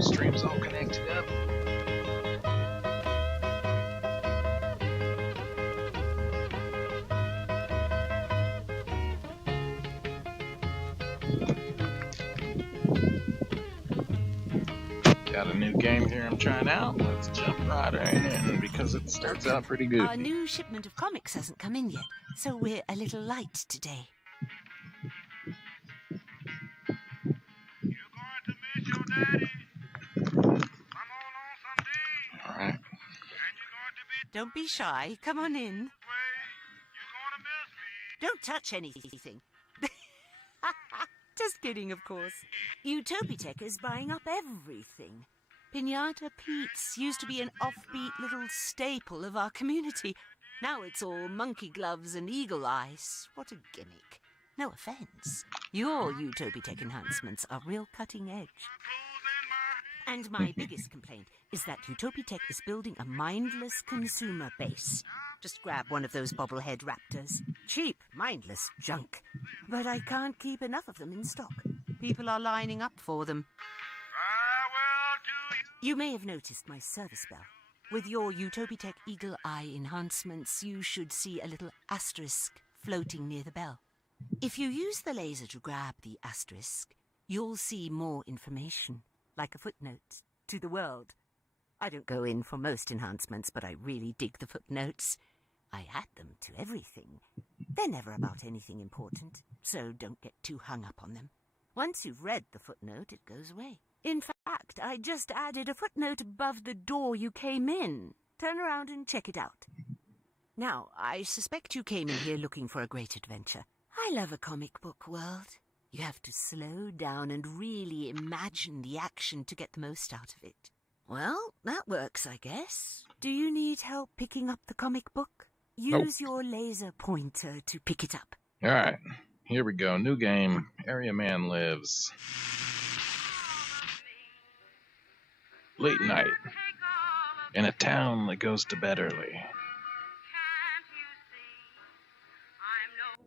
Stream's all connected up. Got a new game here I'm trying out. Let's jump right in because it starts out pretty good. Our new shipment of comics hasn't come in yet, so we're a little light today. You going to miss your daddy? Come on some day. All right. And you're going to be Don't be shy. Come on in. way. You're going to miss me. Don't touch anything. Just kidding, of course. Utopitech is buying up everything. Pinata Pete's used to be an offbeat little staple of our community. Now it's all monkey gloves and eagle eyes. What a gimmick. No offense. Your Utopitech enhancements are real cutting edge. And my biggest complaint is that Utopitech is building a mindless consumer base. Just grab one of those bobblehead raptors. Cheap, mindless junk. But I can't keep enough of them in stock. People are lining up for them. I will do you. You may have noticed my service bell. With your Utopitech Eagle Eye enhancements, you should see a little asterisk floating near the bell. If you use the laser to grab the asterisk, you'll see more information, like a footnote to the world. I don't go in for most enhancements, but I really dig the footnotes. I add them to everything. They're never about anything important, so don't get too hung up on them. Once you've read the footnote, it goes away. In fact, I just added a footnote above the door you came in. Turn around and check it out. Now, I suspect you came in here looking for a great adventure. I love a comic book world. You have to slow down and really imagine the action to get the most out of it. Well, that works, I guess. Do you need help picking up the comic book? Use your laser pointer to pick it up. All right. Here we go. New game. Area Man lives. Late night. In a town that goes to bed early.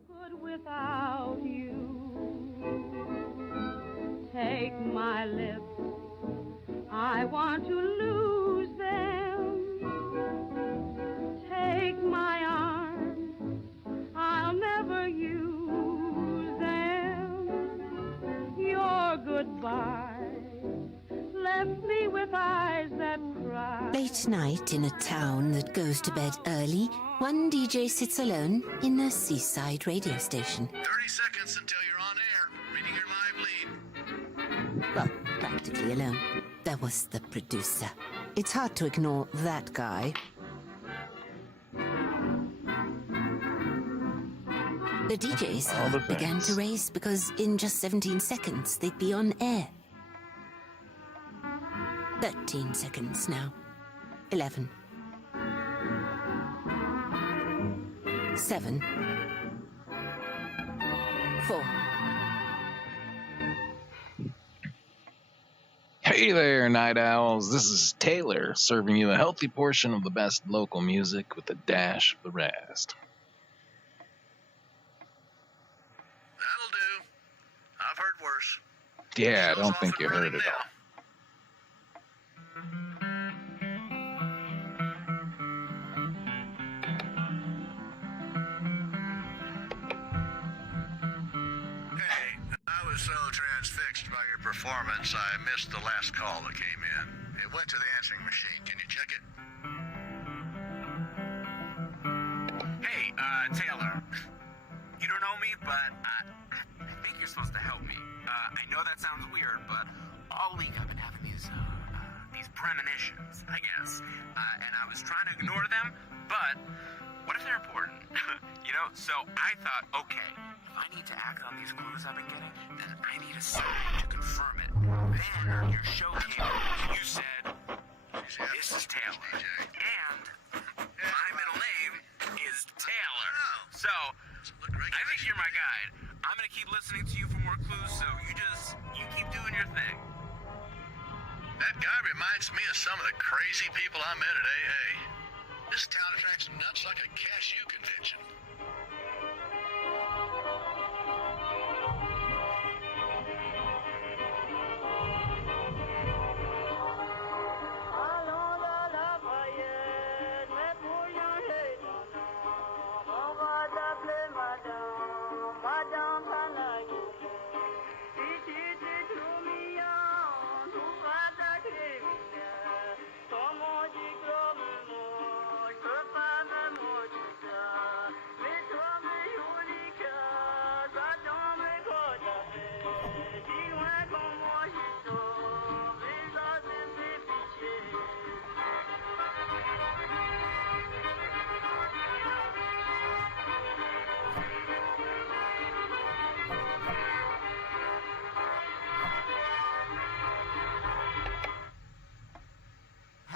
Good without you. Take my lips, I want to lose them. Take my arms, I'll never use them. Your goodbye left me with eyes that cry. Late night in a town that goes to bed early, one DJ sits alone in a seaside radio station. 30 seconds until you're on air, reading your live lead. Well, practically alone. There was the producer. It's hard to ignore that guy. The DJ's All the heart began things. to race because in just 17 seconds they'd be on air. 13 seconds now. 11. 7. 4. Hey there, Night Owls. This is Taylor serving you a healthy portion of the best local music with a dash of the rest. That'll do. I've heard worse. Yeah, I Show's don't off think and you heard running it now. all. Hey, I was so transfixed by your performance, I missed the last call that came in. It went to the answering machine. Can you check it? Hey, Taylor. You don't know me, but I think you're supposed to help me. I know that sounds weird, but all week I've been having these premonitions, I guess. And I was trying to ignore them, but what if they're important? You know, so I thought, okay, if I need to act on these clues I've been getting, then I need a sign to confirm it. Then your show came on, and you said, this is Taylor. And my middle name is Taylor. So, I think you're my guide. I'm gonna keep listening to you for more clues, so you keep doing your thing. That guy reminds me of some of the crazy people I met at AA. This town attracts nuts like a cashew convention.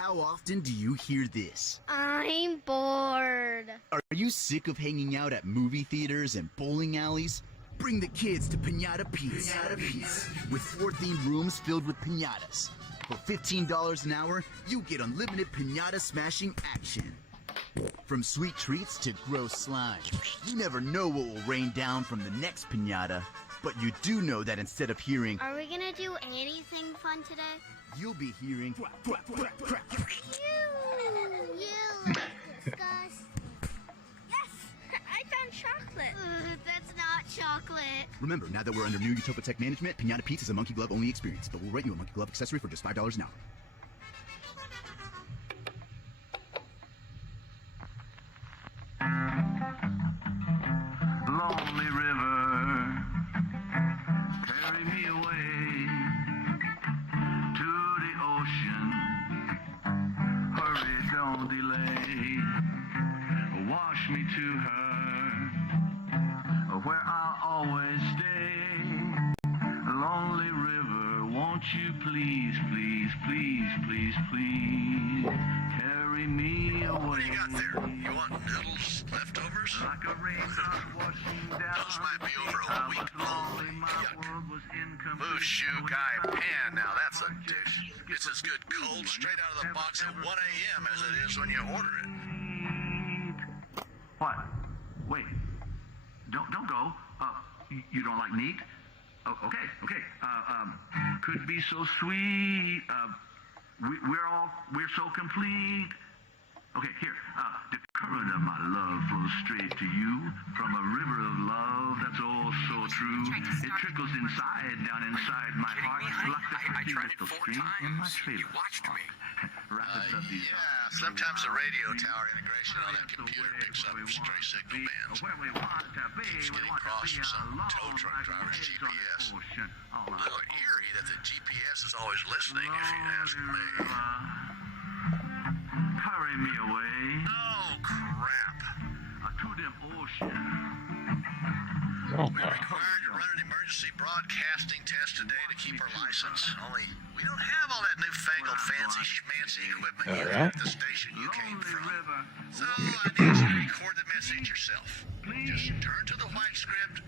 How often do you hear this? I'm bored. Are you sick of hanging out at movie theaters and bowling alleys? Bring the kids to Piñata Pete's. With 4 themed rooms filled with piñatas. For $15 an hour, you get unlimited piñata smashing action. From sweet treats to gross slime. You never know what will rain down from the next piñata, but you do know that instead of hearing, Are we gonna do anything fun today? you'll be hearing, You disgust. Yes, I found chocolate. That's not chocolate. Remember, now that we're under new Utopia Tech management, Piñata Pete's is a Monkey Glove only experience, but we'll rent you a Monkey Glove accessory for just $5 an hour. Lonely river, carry me away to the ocean. Hurry, don't delay. Wash me to her, where I'll always stay. Lonely river, won't you please, please, please, please, please carry me away. What do you got there? You want noodles, leftovers? Like a raindrop washing down. Those might be over a week old. Yuck. Moose Shoe Guy Pan, now that's a dish. It's as good cold straight out of the box at 1 a.m. as it is when you order it. What? Wait. Don't go. You don't like meat? Oh, okay. Could be so sweet. We're so complete. Okay, here. The current of my love flows straight to you from a river of love that's all so true. It trickles down inside my heart. I tried it 4 times. You watched me. Yeah, sometimes the radio tower integration on that computer picks up stray signal bands. Keeps getting crossed with some tow truck driver's GPS. A little eerie that the GPS is always listening, if you ask me. Hurry me away Oh, crap. to them ocean. Oh, We're required to run an emergency broadcasting test today to keep our license. Only we don't have all that newfangled fancy schmancy equipment you have at the station you came from. So I need you to record the message yourself. Just turn to the white script,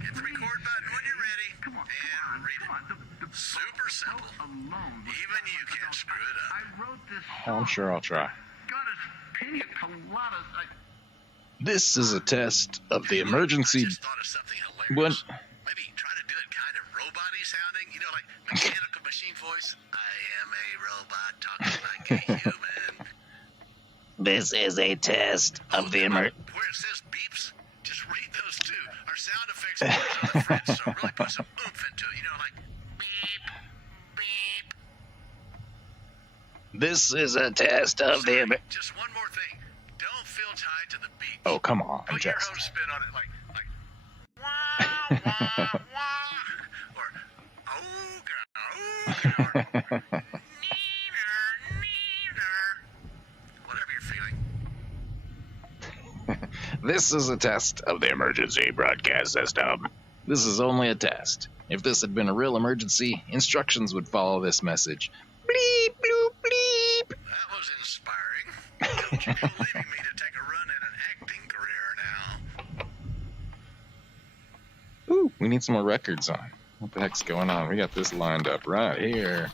hit the record button when you're ready, and read it. Super simple. Even you can't screw it up. I wrote this I'm sure I'll try. Goddess, pina coladas. This is a test of the emergency. I just thought of something hilarious. What? Maybe try to do it kind of robot-y sounding, you know, like mechanical machine voice. I am a robot talking like a human. This is a test of the Where it says beeps, just read those too. Our sound effects are on the fritz, so really put some oomph into it, you know, like beep, beep. This is a test of the Just one more thing. Don't feel tied to the beat. Oh, come on, Put your just. own spin on it, like wah, wah, wah, or ooga, ooga, or neither, neither. Whatever you're feeling. This is a test of the emergency broadcast system. This is only a test. If this had been a real emergency, instructions would follow this message. Bleep, bloop, bleep. That was inspiring. Don't you go leaving me to take a run at an acting career now. Ooh, we need some more records on. What the heck's going on? We got this lined up right here.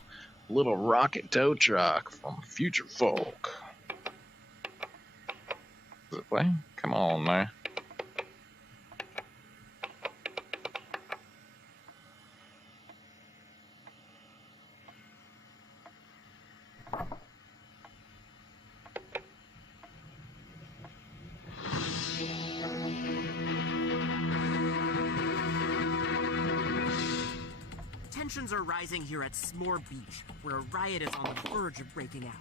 Little rocket tow truck from Future Folk. Does it play? Come on, man. Tensions are rising here at S'more Beach, where a riot is on the verge of breaking out.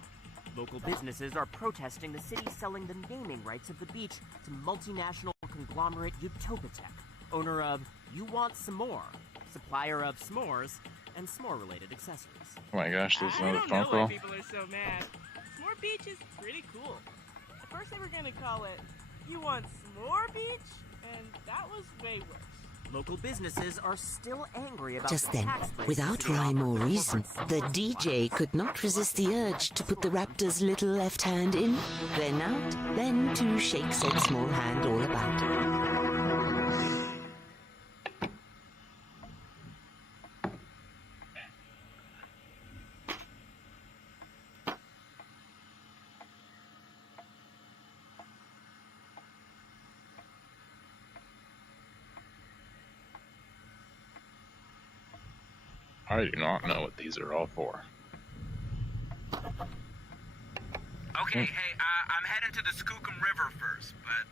Local businesses are protesting the city selling the naming rights of the beach to multinational conglomerate Utopitech, owner of You Want Some More, supplier of s'mores, and s'more-related accessories. Oh my gosh, there's I another don't phone know call. why people are so mad. S'more Beach is pretty cool. At first they were gonna call it You Want S'more Beach, and that was way worse. Local businesses are still angry about Just the then, tax breaks without the city rhyme or offers for reason, corporate the stores. DJ could not resist the urge to put the raptor's little left hand in, then out, then to shake said small hand all about. I do not know what these are all for. Okay, hey, I'm heading to the Skookum River first, but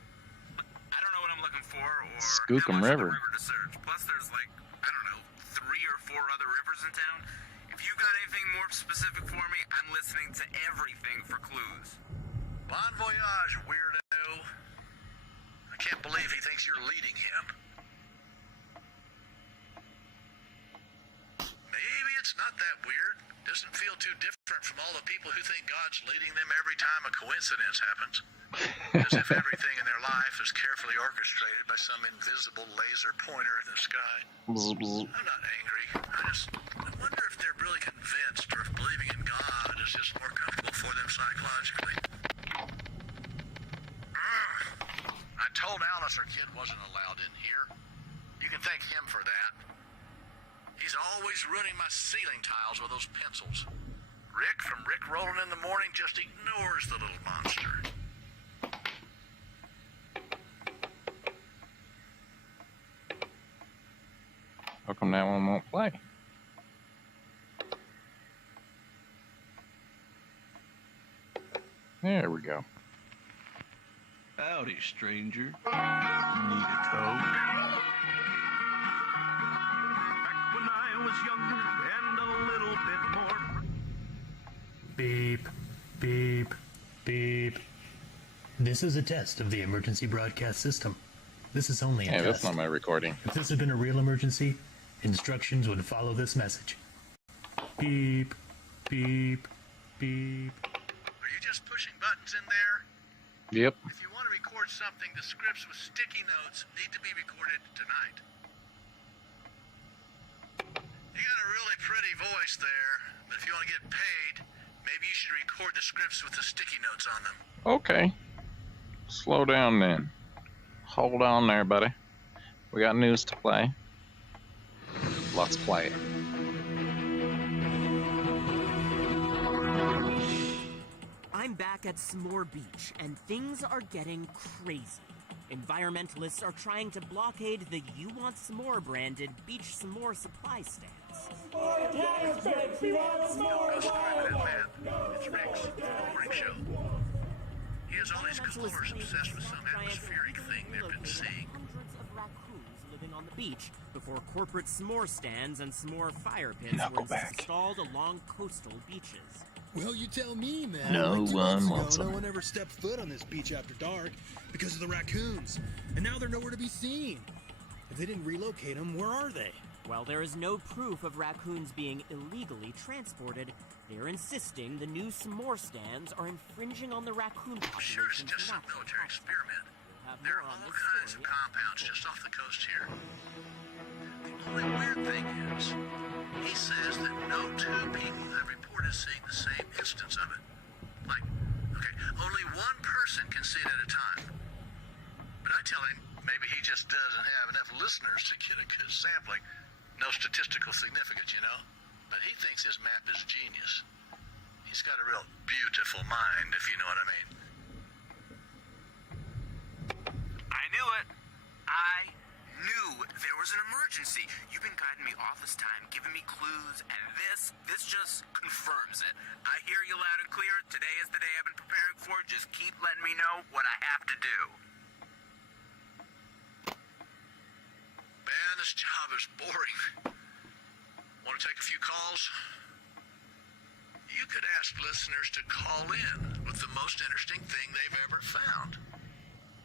I don't know what I'm looking for or Skookum how much of River? the river to search. Plus, there's like, I don't know, 3 or 4 other rivers in town. If you got anything more specific for me, I'm listening to everything for clues. Bon voyage, weirdo. I can't believe he thinks you're leading him. Maybe it's not that weird. Doesn't feel too different from all the people who think God's leading them every time a coincidence happens. As if everything in their life is carefully orchestrated by some invisible laser pointer in the sky. I'm not angry. I wonder if they're really convinced or if believing in God is just more comfortable for them psychologically. I told Alice her kid wasn't allowed in here. You can thank him for that. He's always ruining my ceiling tiles with those pencils. Rick from Rick Rollin' in the Morning just ignores the little monster. How come that one won't play? There we go. Howdy, stranger. Need a coat? Back when I was younger and a little bit more. Beep, beep, beep. This is a test of the emergency broadcast system. This is only a Hey, test. that's not my recording. If this had been a real emergency, instructions would follow this message. Beep, beep, beep. Are you just pushing buttons in there? Yep. If you want to record something, the scripts with sticky notes need to be recorded tonight. You got a really pretty voice there, but if you want to get paid, maybe you should record the scripts with the sticky notes on them. Okay. Slow down then. Hold on there, buddy. We got news to play. Let's play it. I'm back at S'more Beach, and things are getting crazy. Environmentalists are trying to blockade the You Want S'more branded Beach S'more supply stands. Ghost Private Man. It's Rick's morning show. He has all these callers obsessed with some atmospheric thing they've been seeing. Hundreds of raccoons living on the beach before corporate s'more stands and s'more fire pits were installed along coastal beaches. Well, you tell me, man. No Like 2 one months wants ago, them. no one ever stepped foot on this beach after dark because of the raccoons. And now they're nowhere to be seen. If they didn't relocate them, where are they? While there is no proof of raccoons being illegally transported, they're insisting the new s'more stands are infringing on the raccoon I'm sure it's population's just some natural military habitat. experiment. We'll have There more are on all this kinds of story compounds just off the coast here. The only weird thing is, he says that no 2 people have reported seeing the same instance of it. Like, okay, only 1 person can see it at a time. But I tell him maybe he just doesn't have enough listeners to get a good sampling. No statistical significance, you know? But he thinks his map is genius. He's got a real beautiful mind, if you know what I mean. I knew it. I knew there was an emergency. You've been guiding me all this time, giving me clues, and this just confirms it. I hear you loud and clear. Today is the day I've been preparing for. Just keep letting me know what I have to do. Man, this job is boring. Want to take a few calls? You could ask listeners to call in with the most interesting thing they've ever found.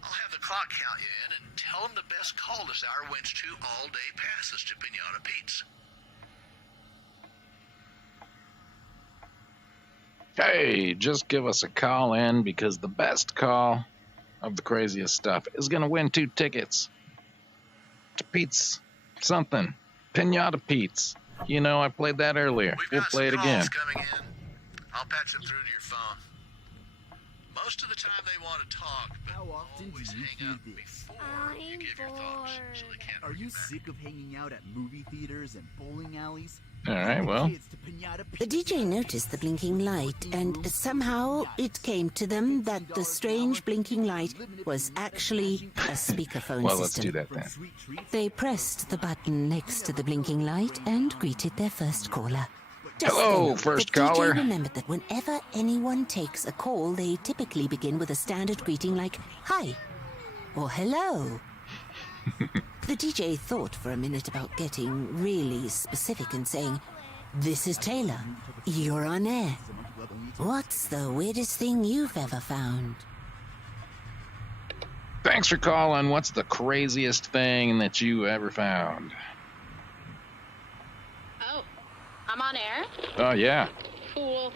I'll have the clock count you in and tell them the best call this hour wins 2 all-day passes to Pinata Pete's. Hey, just give us a call in because the best call of the craziest stuff is going to win 2 tickets to Pete's something. Pinata Pete's. You know, I played that earlier. We've We'll got play it some again. calls coming in. I'll patch them through to your phone. Most of the time they want to talk, but How often do always you hang hear up this? before you I'm give your thoughts, so bored. they can't Are argue you back. sick of hanging out at movie theaters and bowling alleys? All right, Bring the well. kids to Pinata The Pizza. DJ noticed the blinking light, and somehow it came to them that the strange blinking light was actually a speakerphone Well, let's system. do that then. Sweet treats. They pressed the button next to the blinking light and greeted their first caller. Just Hello, then, first the DJ caller. remembered that whenever anyone takes a call, they typically begin with a standard greeting like, "Hi," or "Hello." The DJ thought for a minute about getting really specific and saying, "This is Taylor. You're on air. What's the weirdest thing you've ever found?" Thanks for calling. What's the craziest thing that you ever found? Oh, I'm on air? Oh, yeah. Cool.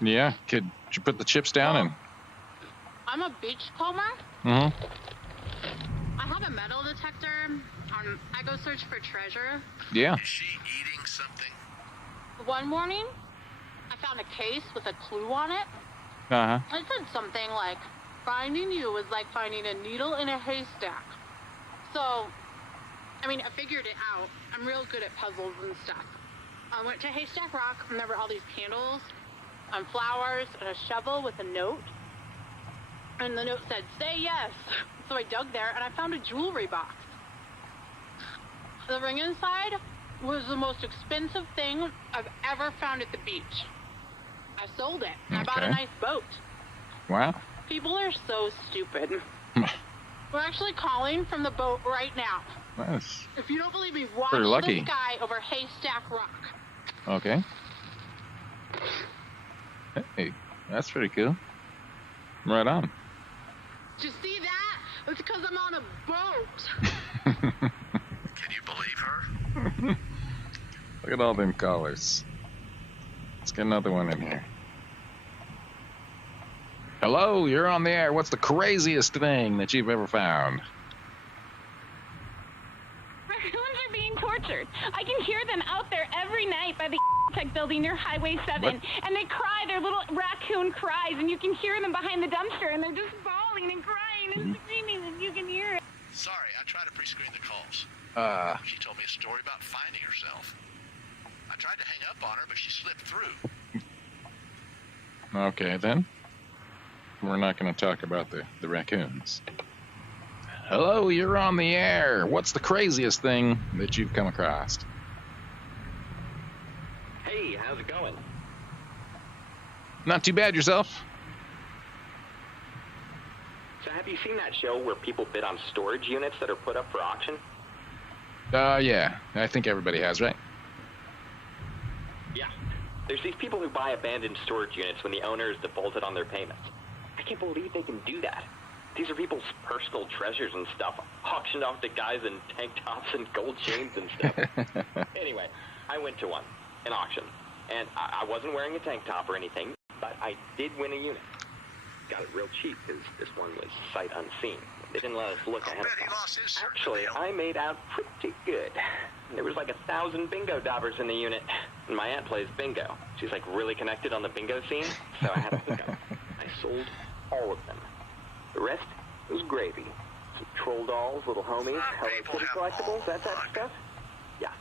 Yeah. Could you put the chips down and... I'm a beachcomber. Mm-hmm. I have a metal detector. I go search for treasure. Yeah. Is she eating something? One morning, I found a case with a clue on it. Uh-huh. It said something like, "Finding you was like finding a needle in a haystack." So, I mean, I figured it out. I'm real good at puzzles and stuff. I went to Haystack Rock, and there were all these candles and flowers and a shovel with a note. And the note said, "Say yes." So I dug there, and I found a jewelry box. The ring inside was the most expensive thing I've ever found at the beach. I sold it. I bought a Okay. nice boat. Wow. People are so stupid. We're actually calling from the boat right now. That's If you don't believe me, watch Pretty lucky. the sky over Haystack Rock. okay. Hey, that's pretty cool. Right on. Did you see that? It's because I'm on a boat. Can you believe her? Look at all them callers. Let's get another one in here. Hello, you're on the air. What's the craziest thing that you've ever found? Raccoons are being tortured. I can hear them out there every night by the Tech building near Highway 7. What? And they cry their little raccoon cries, and you can hear them behind the dumpster, and they're just bawling and crying and screaming, and you can hear it. Sorry, I try to pre-screen the calls. She told me a story about finding herself. I tried to hang up on her, but she slipped through. Okay, then. We're not going to talk about the raccoons. Hello, you're on the air. What's the craziest thing that you've come across? Hey, how's it going? Not too bad yourself? So have you seen that show where people bid on storage units that are put up for auction? Yeah. I think everybody has, right? Yeah. There's these people who buy abandoned storage units when the owner is defaulted on their payments. I can't believe they can do that. These are people's personal treasures and stuff, auctioned off to guys in tank tops and gold chains and stuff. Anyway, I went to one, an auction, and I wasn't wearing a tank top or anything, but I did win a unit. Got it real cheap because this one was sight unseen. They didn't let us look ahead of time. Actually, I made out pretty good. There was like 1,000 bingo daubers in the unit, and my aunt plays bingo. She's like really connected on the bingo scene, so I had a hookup. I sold all of them. The rest was gravy. Some troll dolls, little homies, Hello Kitty collectibles, that type of stuff. Yeah,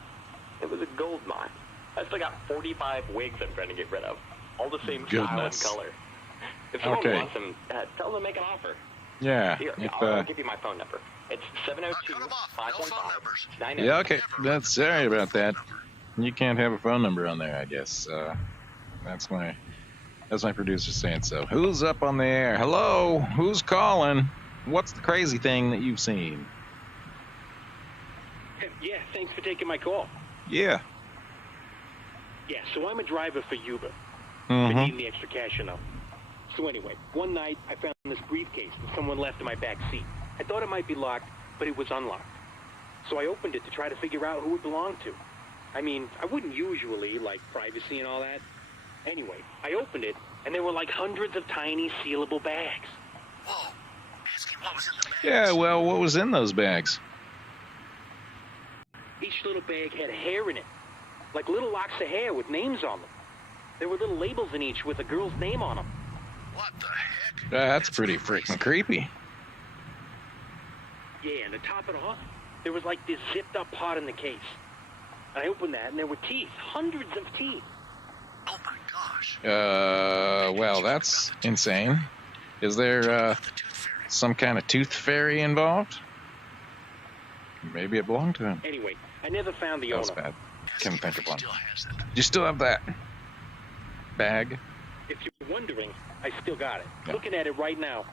it was a gold mine. I still got 45 wigs I'm trying to get rid of. All the same style and Goodness. color. If someone Okay. wants them, tell them to make an offer. Yeah. Here, If, I'll give you my phone number. It's 702-515-90. yeah, okay. That's sorry about that. You can't have a phone number on there, I guess. That's my producer saying so. Who's up on the air? Hello? Who's calling? What's the crazy thing that you've seen? Yeah, thanks for taking my call. Yeah. Yeah, so I'm a driver for Uber. Mhm. Been needing the extra cash enough. So anyway, one night I found this briefcase that someone left in my back seat. I thought it might be locked, but it was unlocked. So I opened it to try to figure out who it belonged to. I mean, I wouldn't usually, like privacy and all that. Anyway, I opened it, and there were like hundreds of tiny sealable bags. Whoa. Ask him what was in the bag. Yeah, well, what was in those bags? Each little bag had hair in it, like little locks of hair with names on them. There were little labels in each with a girl's name on them. What the heck? That's pretty freaking creepy. Yeah, and to top it off, there was like this zipped up pot in the case. I opened that and there were teeth, hundreds of teeth. Oh my gosh. Well, that's insane. Is there, some kind of tooth fairy involved? Maybe it belonged to him. Anyway, I never found the That was owner. bad. Can't think of one. You still have that bag? If you're wondering, I still got it. Yeah. Looking at it right now,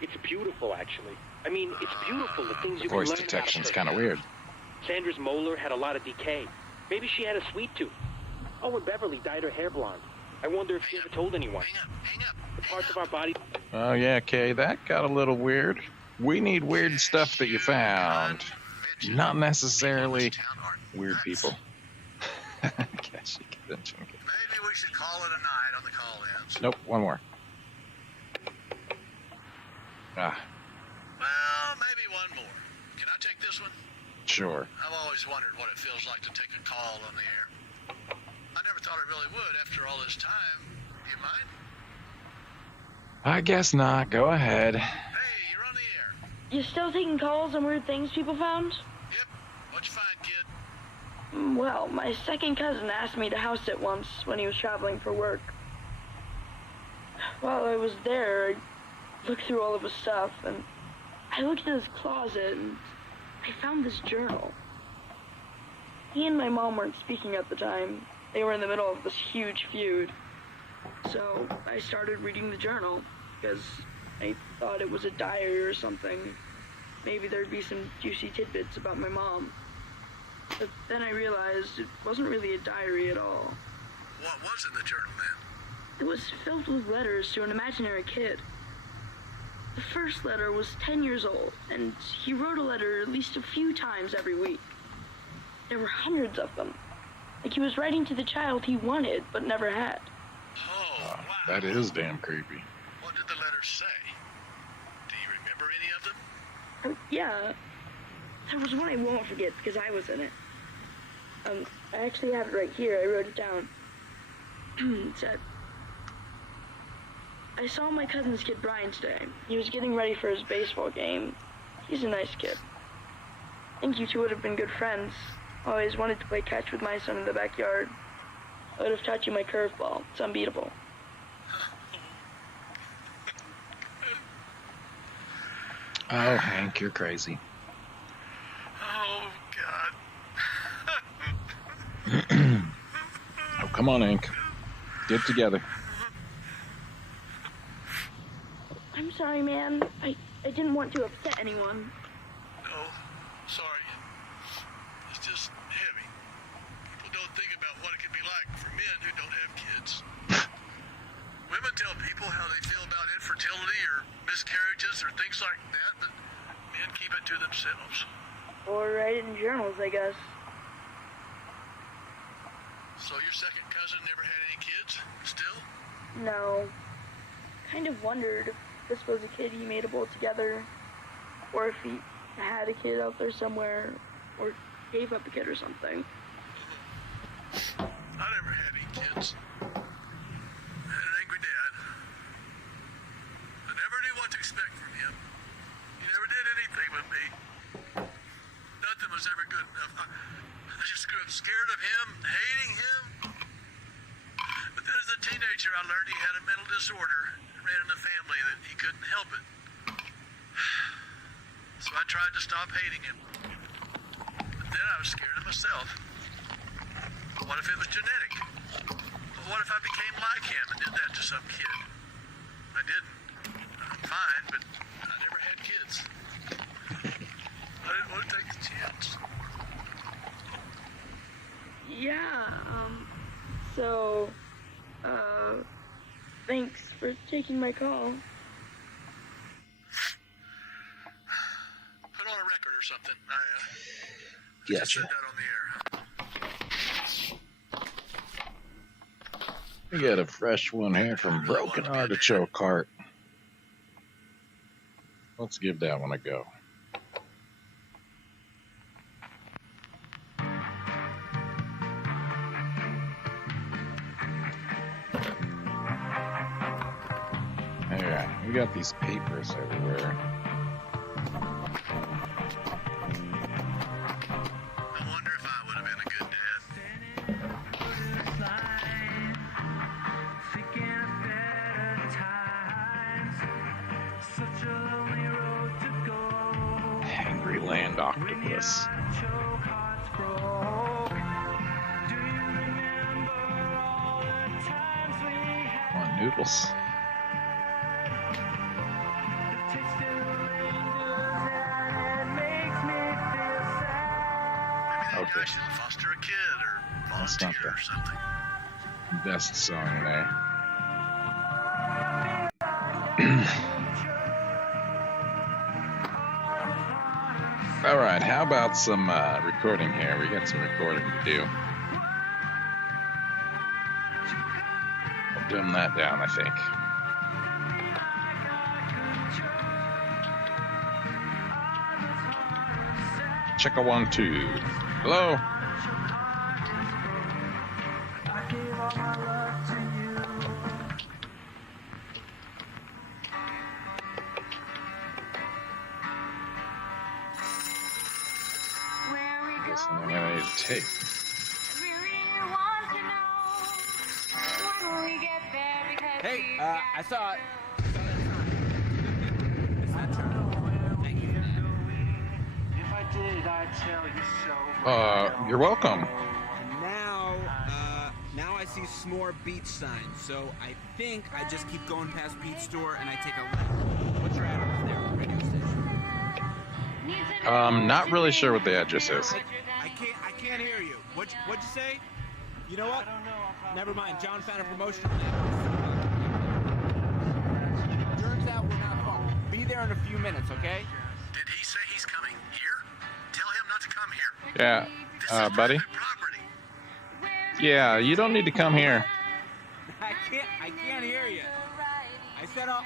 it's beautiful, actually. I mean, it's beautiful, the things you Voice can learn detection's about a kind of person. weird. Sandra's molar had a lot of decay. Maybe she had a sweet tooth. Oh, and Beverly dyed her hair blonde. I wonder if she ever told anyone. The parts of our body... Oh, yeah, Kay, that got a little weird. We need weird stuff that you found. Not necessarily weird people. I guess you get into it. Maybe we should call it a night on the call-ins. Nope, one more. Ah, Well, maybe one more. Can I take this one? sure. I've always wondered what it feels like to take a call on the air. I never thought I really would after all this time. Do you mind? I guess not. Go ahead. Hey, you're on the air. You still taking calls on weird things people found? Yep. What'd you find, kid? Well, my second cousin asked me to house sit once when he was traveling for work. While I was there, I looked through all of his stuff, and I looked in his closet, and I found this journal. He and my mom weren't speaking at the time. They were in the middle of this huge feud. So I started reading the journal, because I thought it was a diary or something. Maybe there'd be some juicy tidbits about my mom. But then I realized it wasn't really a diary at all. What was in the journal, then? It was filled with letters to an imaginary kid. The first letter was 10 years old, and he wrote a letter at least a few times every week. There were hundreds of them. Like he was writing to the child he wanted, but never had. Oh, wow. That is damn creepy. What did the letters say? Do you remember any of them? Oh, yeah. There was one I won't forget because I was in it. I actually have it right here. I wrote it down. It said, I saw my cousin's kid Brian today. He was getting ready for his baseball game. He's a nice kid. I think you two would have been good friends. I always wanted to play catch with my son in the backyard. I would have taught you my curveball. It's unbeatable. Oh, Hank, you're crazy. Oh, God. Oh, come on, Hank. Get together. I'm sorry, man. I didn't want to upset anyone. No, sorry. It's just heavy. People don't think about what it can be like for men who don't have kids. Women tell people how they feel about infertility or miscarriages or things like that, but men keep it to themselves. Or write it in journals, I guess. So your second cousin never had any kids? Still? No. Kind of wondered if this was a kid he made a bowl together, or if he had a kid out there somewhere, or gave up a kid or something. I never had any kids. I had an angry dad. I never knew what to expect from him. He never did anything with me. Nothing was ever good enough. I just grew up scared of him, hating him. But then as a teenager, I learned he had a mental disorder. It ran in the family that he couldn't help it. So I tried to stop hating him. But then I was scared of myself. What if it was genetic? What if I became like him and did that to some kid? I didn't. I'm fine, but I never had kids. I didn't want to take the chance. Yeah, so, thanks for taking my call. Put on a record or something. I just Gotcha. said that on the air. We got a fresh one here from Broken Artichoke Heart. Let's give that one a go. We got these papers everywhere. I wonder if I would have been a good dad. Angry land octopus. Want noodles? Maybe that guy should foster a kid or That's not volunteer or something. the best song there. All right, how about some recording here? We got some recording to do. We'll dim that down, I think. Check a 1, 2. Hello? Guess I'm gonna need a tape. Hey, I saw it. You're welcome. Now I see S'more Beach signs, so I think I just keep going past Pete's store and I take a left. What's your address there? Radio station. Not really sure what the address is. I can't hear you. What'd you say? You know what? Never mind. John found a promotional link. Turns out we're not far. Be there in a few minutes, okay? Did he say he's coming here? Tell him not to come here. Yeah, buddy. Yeah, you don't need to come here. I can't hear you. I said I'll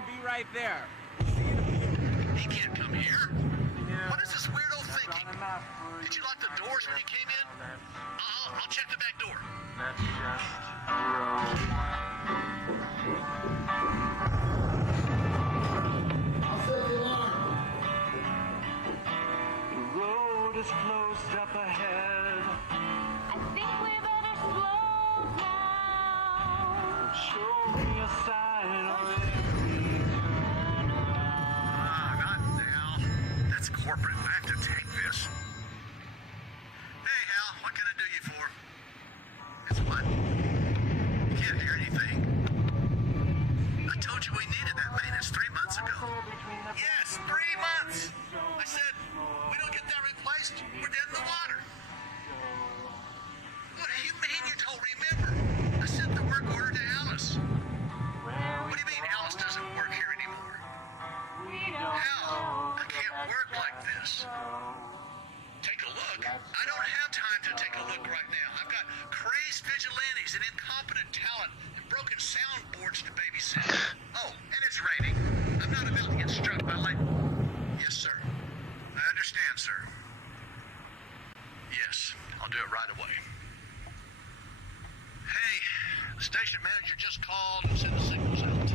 be right there. He can't come here. What is this weirdo thinking? Did you lock the doors when you came in? I'll check the back door. That's just The road is closed up ahead. I think we better slow down. Show me a sign of not now. That's corporate. I have to take this. Hey, Hal, what can I do you for? It's what? You can't hear anything. I told you we needed that maintenance 3 months ago. Yes, 3 months. I said, we don't get that replaced, we're dead in the water. What do you mean you don't remember? I sent the work order to Alice. What do you mean Alice doesn't work here anymore? Hell, I can't work like this. Take a look. I don't have time to take a look right now. I've got crazed vigilantes and incompetent talent and broken soundboards to babysit. Oh, and it's raining. I'm not about to get struck by lightning. Yes, sir. I understand, sir. Yes, I'll do it right away. Hey, the station manager just called and sent the signals out.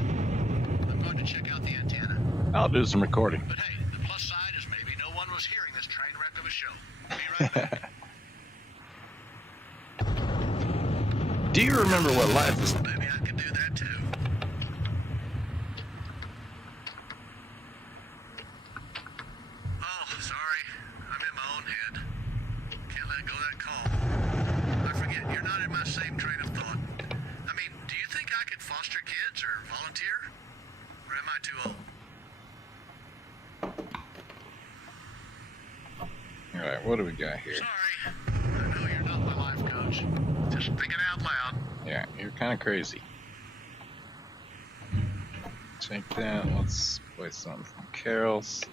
I'm going to check out the antenna. I'll do some recording. But hey, the plus side is maybe no one was hearing this train wreck of a show. Be right back. Do you remember what life is? Maybe I could do that too. Oh, sorry. I'm in my own head. Can't let go of that call. I forget, you're not in my same train of thought. I mean, do you think I could foster kids or volunteer? Or am I too old? All right, what do we got here? Sorry. I know you're not my life coach. Just thinking out loud. Yeah, you're kind of crazy. Take that. Let's play something from Carol's.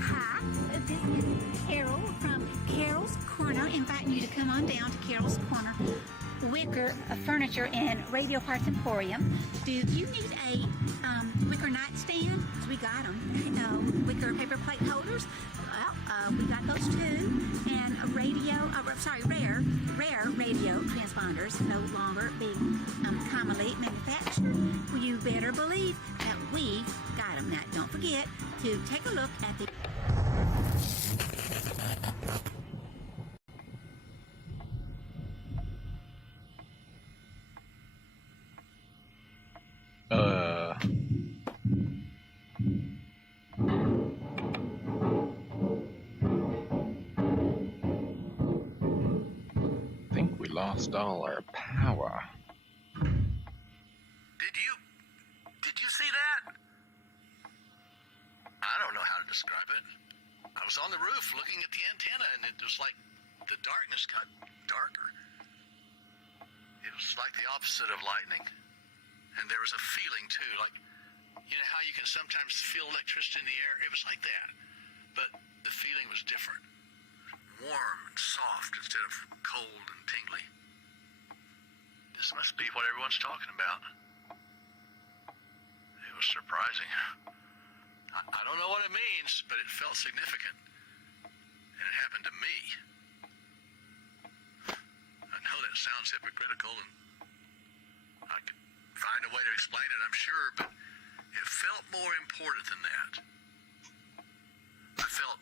Hi, this is Carol from Carol's Corner, inviting you to come on down to Carol's Corner. Wicker Furniture and Radio Parts Emporium. Do you need a wicker nightstand? 'Cause we got them. Wicker paper plate holders. Well, we got those too. And a radio, rare radio transponders, no longer being commonly manufactured. Will you you better believe that we've got 'em. Now, don't forget to take a look at the... I think we lost all our power. Did you see that? I don't know how to describe it. I was on the roof looking at the antenna, and it was like the darkness got darker. It was like the opposite of lightning. And there was a feeling, too, like, you know how you can sometimes feel electricity in the air? It was like that. But the feeling was different. Warm and soft instead of cold and tingly. This must be what everyone's talking about. It was surprising. I don't know what it means, but it felt significant. And it happened to me. I know that sounds hypocritical, and I could find a way to explain it, I'm sure, but it felt more important than that. I felt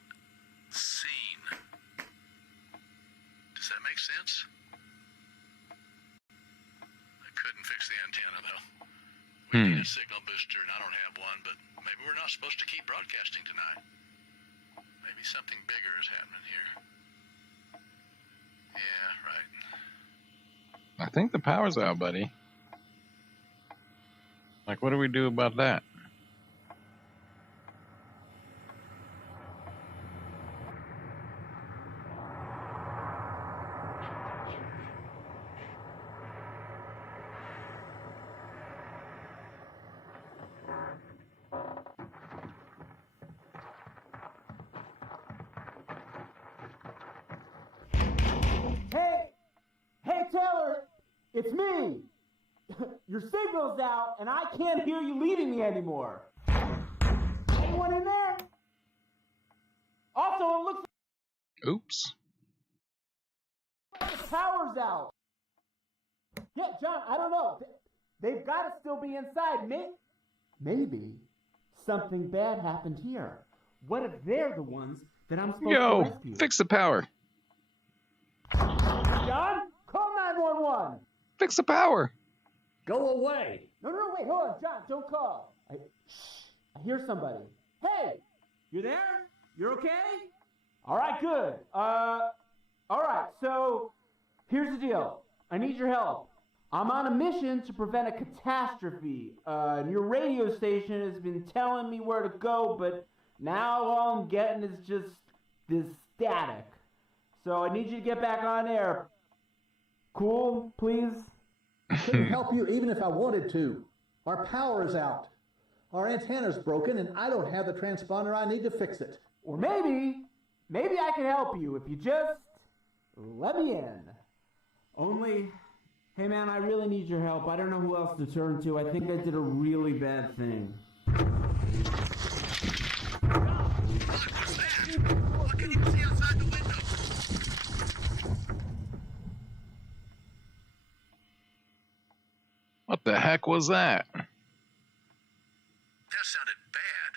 seen. Does that make sense? I couldn't fix the antenna, though. We need a signal booster, and I don't have one, but maybe we're not supposed to keep broadcasting tonight. Maybe something bigger is happening here. Yeah, right. I think the power's out, buddy. Like, what do we do about that? Hey, Taylor, it's me. Your signal's out, and I can't hear you leading me anymore. Anyone in there? Also, it looks Oops. like the power's out. Yeah, John, I don't know. They've got to still be inside. Maybe something bad happened here. What if they're the ones that I'm supposed to rescue? Fix the power. John, call 911. Fix the power. Go away. No, wait, hold on, John, don't call. I hear somebody. Hey, you there? You're okay? All right, good. All right, so here's the deal. I need your help. I'm on a mission to prevent a catastrophe. And your radio station has been telling me where to go, but now all I'm getting is just this static. So I need you to get back on air. Cool, please? Couldn't help you even if I wanted to. Our power is out. Our antenna's broken, and I don't have the transponder I need to fix it. Or maybe I can help you if you just let me in. Only, hey man, I really need your help. I don't know who else to turn to. I think I did a really bad thing. What's that? What can you see outside the window? What the heck was that? That sounded bad.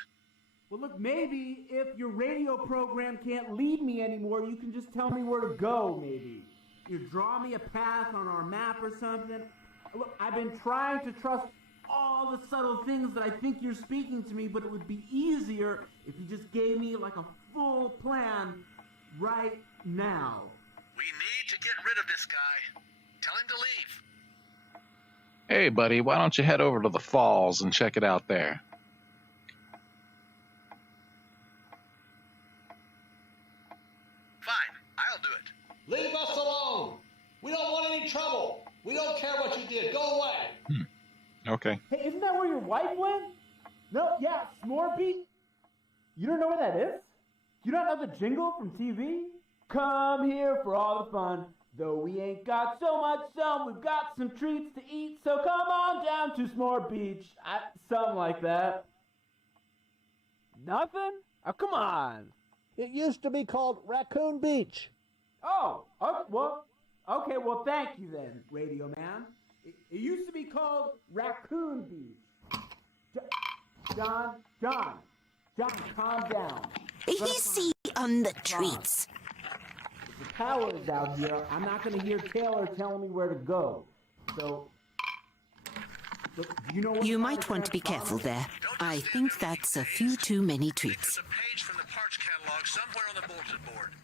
Well, look, maybe if your radio program can't lead me anymore, you can just tell me where to go, maybe. You draw me a path on our map or something. Look, I've been trying to trust all the subtle things that I think you're speaking to me, but it would be easier if you just gave me like a full plan right now. We need to get rid of this guy. Tell him to leave. Hey, buddy, why don't you head over to the falls and check it out there? Fine, I'll do it. Leave us alone. We don't want any trouble. We don't care what you did. Go away. Okay. Hey, isn't that where your wife went? No, yeah, S'more Beach. You don't know where that is? You don't know the jingle from TV? Come here for all the fun. Though we ain't got so much sun, we've got some treats to eat. So come on down to S'more Beach. Something like that. Nothing? Oh, come on. It used to be called Raccoon Beach. Oh, okay, well, thank you then, Radio Man. It used to be called Raccoon Beach. John, calm down. Easy on the treats. The power is out here. I'm not going to hear Taylor telling me where to go. So, look, do you know what You might want to be careful there. I think that's a few too many treats. There's a page from the parts catalog somewhere on the bulletin board.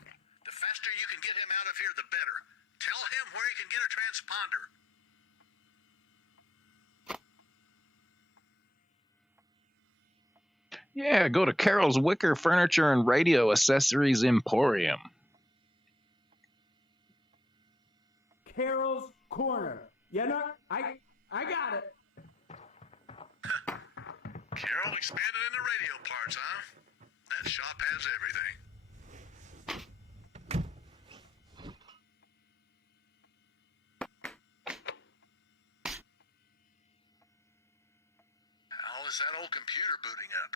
The faster you can get him out of here, the better. Tell him where he can get a transponder. Yeah, go to Carol's Wicker Furniture and Radio Accessories Emporium. Carol's Corner. You know, I got it. Carol expanded into radio parts, huh? That shop has everything. How is that old computer booting up?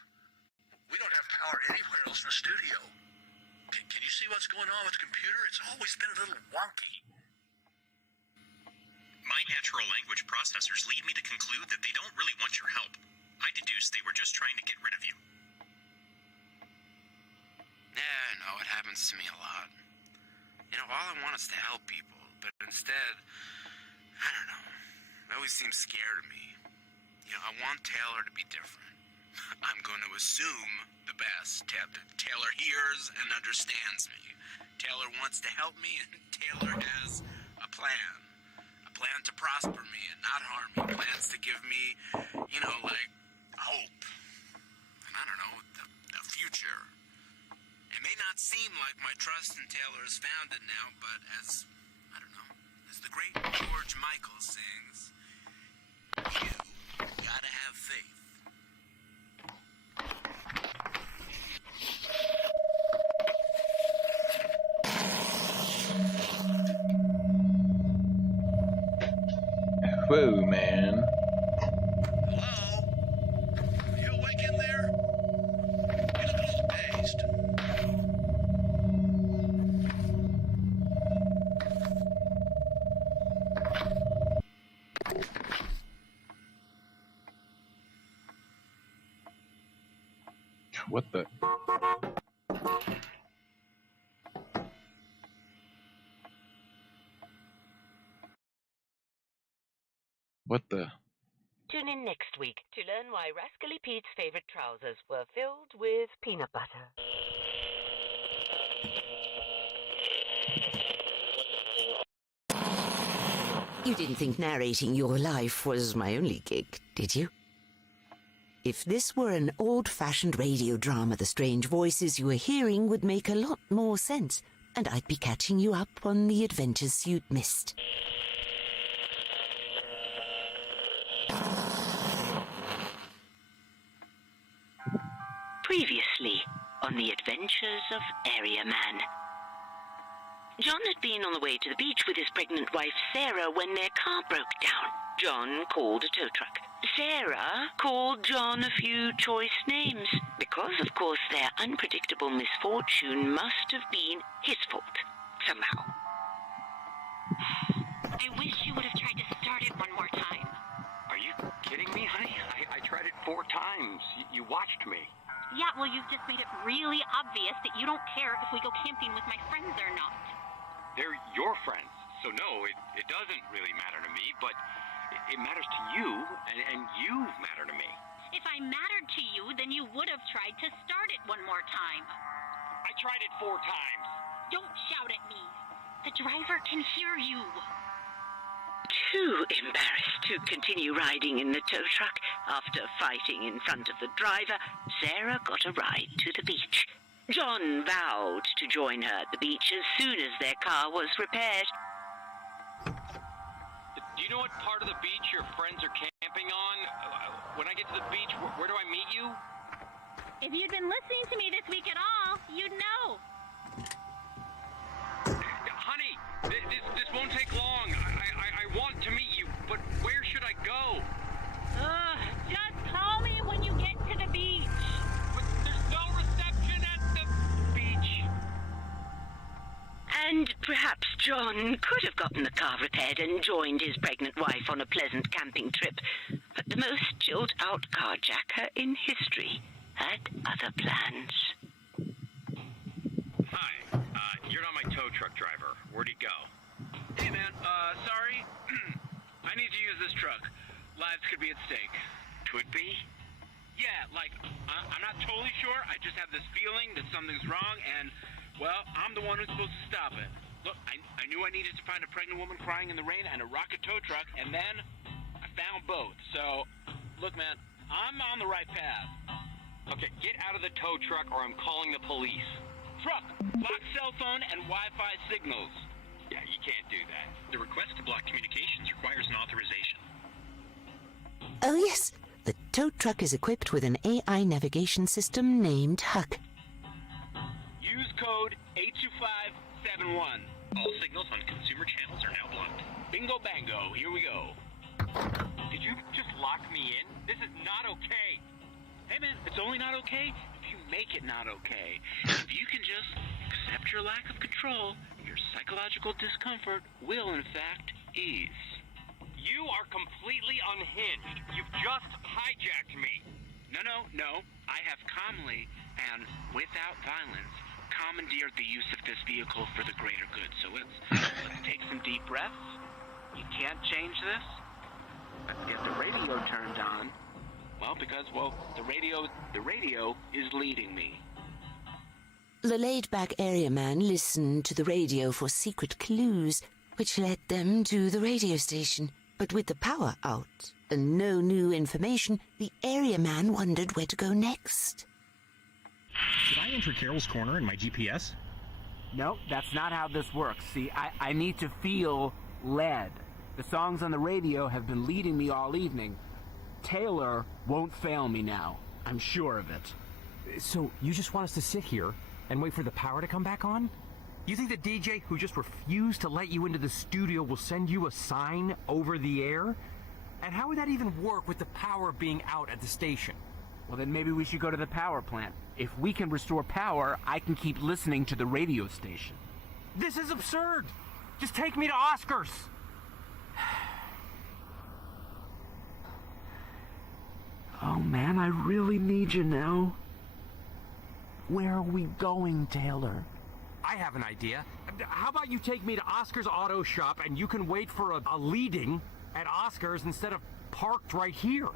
We don't have power anywhere else in the studio. Can you see what's going on with the computer? It's always been a little wonky. My natural language processors lead me to conclude that they don't really want your help. I deduced they were just trying to get rid of you. Yeah, no, it happens to me a lot. You know, all I want is to help people, but instead, I don't know. It always seems scared of me. You know, I want Taylor to be different. I'm going to assume the best. Taylor hears and understands me. Taylor wants to help me, and Taylor has a plan. A plan to prosper me and not harm me. Plans to give me, you know, like, hope. And I don't know, the future. It may not seem like my trust in Taylor is founded now, but as, I don't know, as the great George Michael sings, you gotta have faith. Whoa, man. Hello? Are you awake in there? You look a little dazed. What the? What the? Tune in next week to learn why Rascally Pete's favorite trousers were filled with peanut butter. You didn't think narrating your life was my only gig, did you? If this were an old-fashioned radio drama, the strange voices you were hearing would make a lot more sense, and I'd be catching you up on the adventures you'd missed. Previously on the adventures of Area Man. John had been on the way to the beach with his pregnant wife Sarah when their car broke down. John called a tow truck. Sarah called John a few choice names because, of course, their unpredictable misfortune must have been his fault, somehow. I wish you would have tried to start it one more time. Are you kidding me, honey? I tried it 4 times. You watched me. Yeah, well, you've just made it really obvious that you don't care if we go camping with my friends or not. They're your friends, so no, it doesn't really matter to me, but it matters to you, and you matter to me. If I mattered to you, then you would have tried to start it one more time. I tried it 4 times. Don't shout at me. The driver can hear you. Too embarrassed to continue riding in the tow truck, after fighting in front of the driver, Sarah got a ride to the beach. John vowed to join her at the beach as soon as their car was repaired. Do you know what part of the beach your friends are camping on? When I get to the beach, where do I meet you? If you'd been listening to me this week at all, you'd know. Honey, this won't take long. I want to meet you, but where should I go? Just call me when you get to the beach. But there's no reception at the beach. And perhaps John John could have gotten the car repaired and joined his pregnant wife on a pleasant camping trip, but the most chilled-out carjacker in history had other plans. Hi, you're not my tow truck driver. Where'd he go? Hey man, sorry. I need to use this truck. Lives could be at stake. Could be? Yeah, like, I'm not totally sure. I just have this feeling that something's wrong, and, well, I'm the one who's supposed to stop it. Look, I knew I needed to find a pregnant woman crying in the rain and a rocket tow truck, and then I found both. So, look, man, I'm on the right path. Okay, get out of the tow truck or I'm calling the police. Truck, block cell phone and Wi-Fi signals. Yeah, you can't do that. The request to block communications requires an authorization. Oh yes, the tow truck is equipped with an AI navigation system named Huck. Use code 82571. All signals on consumer channels are now blocked. Bingo bango, here we go. Did you just lock me in? This is not okay. Hey man, it's only not okay if you make it not okay. If you can just accept your lack of control, your psychological discomfort will in fact ease. You are completely unhinged. You've just hijacked me. No. I have calmly and without violence commandeered the use of this vehicle for the greater good. So let's take some deep breaths. You can't change this. Let's get the radio turned on. Well, because, the radio is leading me. The laid-back area man listened to the radio for secret clues, which led them to the radio station. But with the power out and no new information, the area man wondered where to go next. Did I enter Carol's Corner in my GPS? No, that's not how this works. See, I need to feel led. The songs on the radio have been leading me all evening. Taylor won't fail me now. I'm sure of it. So, you just want us to sit here and wait for the power to come back on? You think the DJ who just refused to let you into the studio will send you a sign over the air? And how would that even work with the power being out at the station? Well, then maybe we should go to the power plant. If we can restore power, I can keep listening to the radio station. This is absurd! Just take me to Oscars! Oh man, I really need you now. Where are we going, Taylor? I have an idea. How about you take me to Oscar's Auto Shop and you can wait for a leading at Oscar's instead of parked right here?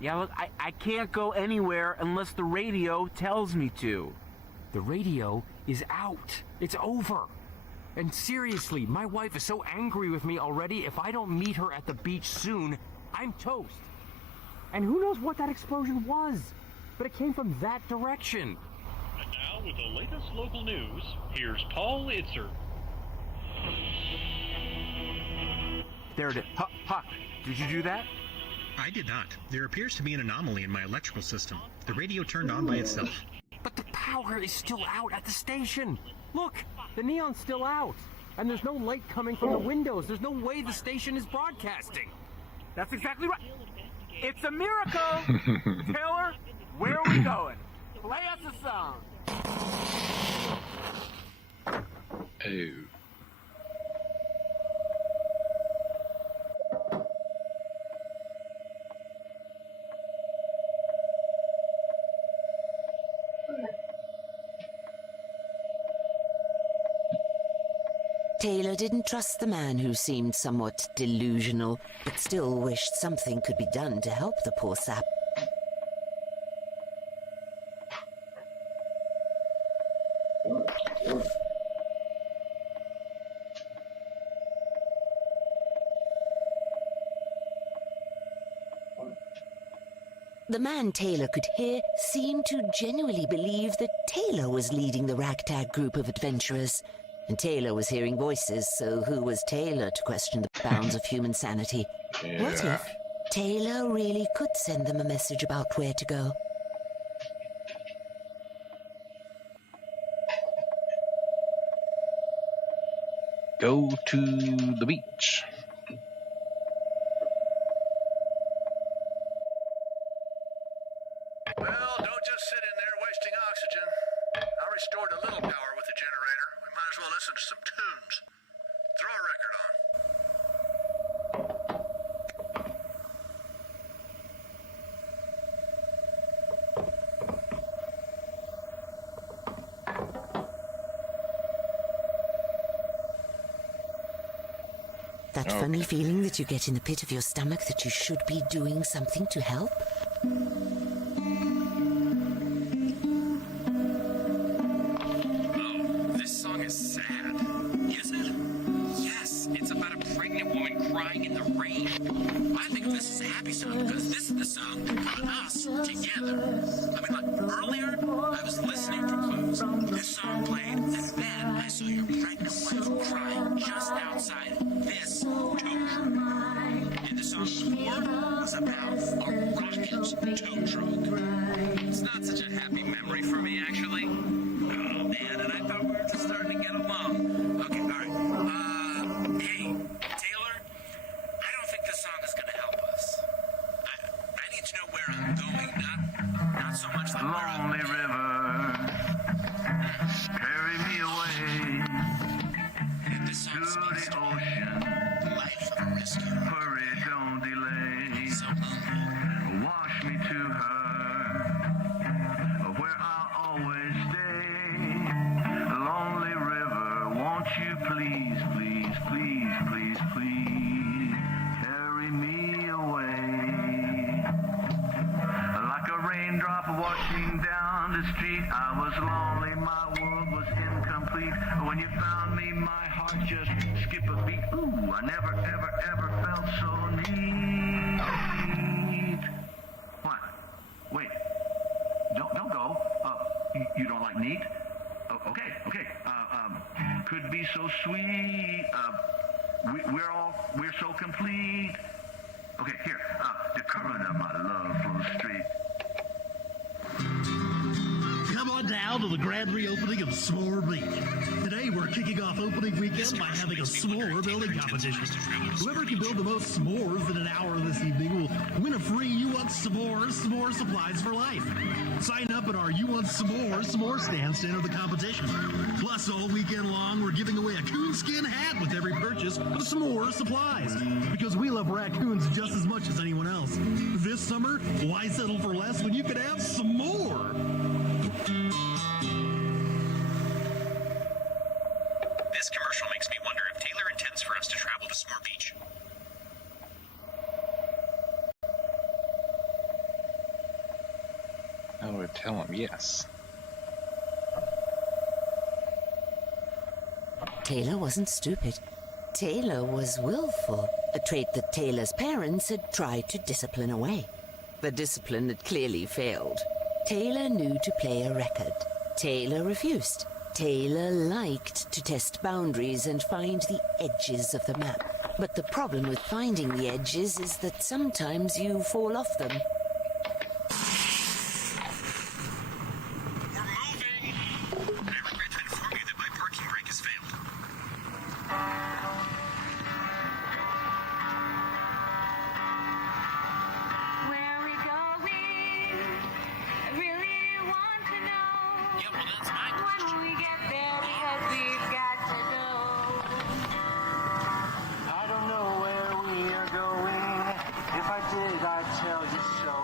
Yeah, look, I can't go anywhere unless the radio tells me to. The radio is out. It's over. And seriously, my wife is so angry with me already. If I don't meet her at the beach soon, I'm toast. And who knows what that explosion was? But it came from that direction. And now, with the latest local news, here's Paul Itzer. There it is. Huck, did you do that? I did not. There appears to be an anomaly in my electrical system. The radio turned on by itself. But the power is still out at the station. Look, the neon's still out. And there's no light coming from the windows. There's no way the station is broadcasting. That's exactly right. It's a miracle! Taylor, where are we going? Play us a song. Oh. Taylor didn't trust the man who seemed somewhat delusional, but still wished something could be done to help the poor sap. The man Taylor could hear seemed to genuinely believe that Taylor was leading the ragtag group of adventurers. And Taylor was hearing voices, so who was Taylor to question the bounds of human sanity? Yeah. What if Taylor really could send them a message about where to go? Go to the beach. Well, don't just sit in there wasting oxygen. I restored a little power with the generator. We might as well listen to some tunes. Throw That funny feeling that you get in the pit of your stomach that you should be doing something to help? Oh, this song is sad. Is it? Yes, it's about a pregnant woman crying in the rain. I think of this as a happy song because this is the song about us together. I mean, like, earlier, I was listening for clues. This song played, and then I saw your pregnant wife crying just outside this tow truck. And the song before was about a rocket tow truck. It's not such a happy memory for me, actually. Oh, man, and I thought we were just starting to get along. Okay, all right. Hey, Taylor, I don't think this song is going to help us. I need to know where I'm going, not so much like where I'm Lonely river, carry me away this song to the ocean. Life of a rescue. Hurry, don't delay. So lonely. Wash me to her, where I'll always stay. Lonely river, won't you please, please, please, please, please carry me away? Like a raindrop washing down the street, I was lonely, my world was incomplete. When you found me, my heart just skipped a beat. Ooh, I never, ever, ever felt so neat. What? Wait. Don't go. You don't like neat? Okay. Could be so sweet. We're so complete. Okay, here. The current of my love flows straight. Come on down to the grand reopening of S'more Beach. Today we're kicking off opening weekend by having a s'more building competition. Whoever can build the most s'mores in an hour this evening will win a free You Want S'mores s'more supplies for life. Sign up at our You Want s'more stand to enter the competition. Plus, all weekend long, we're giving away a coonskin hat with every purchase of s'more supplies. Because we love raccoons just as much as anyone else. This summer, why settle for less when you can have some more? This commercial makes me wonder if Taylor intends for us to travel to S'more Beach. How do I tell him yes? Taylor wasn't stupid. Taylor was willful, a trait that Taylor's parents had tried to discipline away. The discipline had clearly failed. Taylor knew to play a record. Taylor refused. Taylor liked to test boundaries and find the edges of the map. But the problem with finding the edges is that sometimes you fall off them. We're moving! I regret to inform you that my parking brake has failed. Where are we going? I really want to know. Yeah, well, that's my When will we get there? Because we've got to know. I don't know where we are going. If I did, I'd tell you so.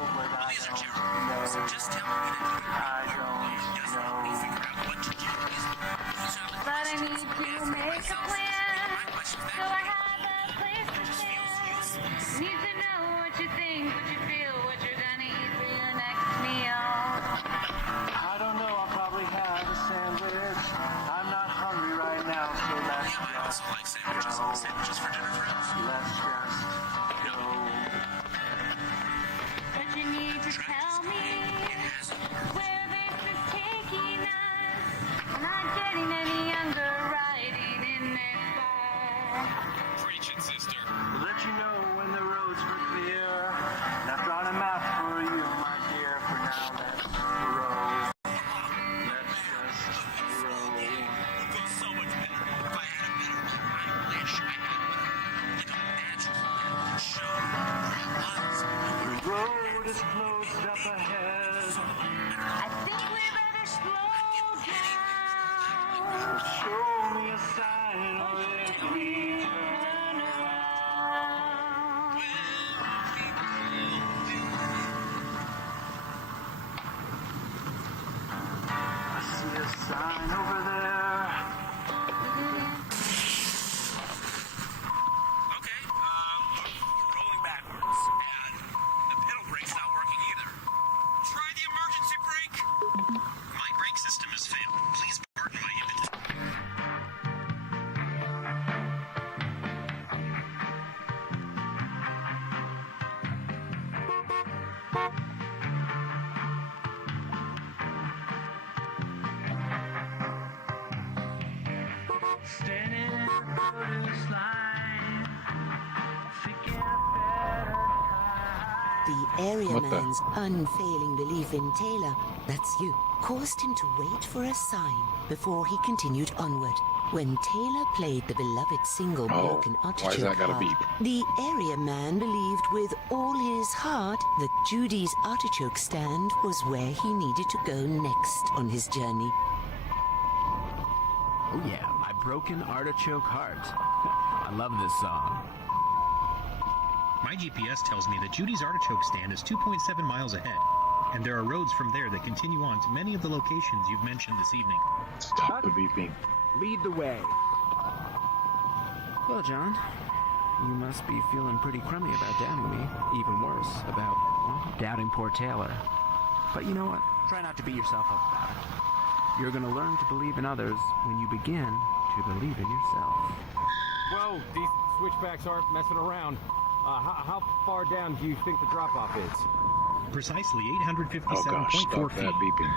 Standing in the produce line, seeking a better time. The area What the- man's unfailing belief in Taylor, that's you, caused him to wait for a sign before he continued onward. When Taylor played the beloved single Oh, Broken why's Artichoke that gotta card, beep? the area man believed with all his heart that Judy's artichoke stand was where he needed to go next on his journey. Oh yeah, my broken artichoke heart. I love this song. My GPS tells me that Judy's artichoke stand is 2.7 miles ahead, and there are roads from there that continue on to many of the locations you've mentioned this evening. Stop the beeping. Lead the way. Well, John, you must be feeling pretty crummy about doubting me. Even worse, about, well, doubting poor Taylor. But you know what? Try not to beat yourself up about it. You're gonna learn to believe in others when you begin to believe in yourself. Whoa, these switchbacks aren't messing around. How far down do you think the drop-off is? Precisely Oh gosh, 857.4 stop feet. that beeping.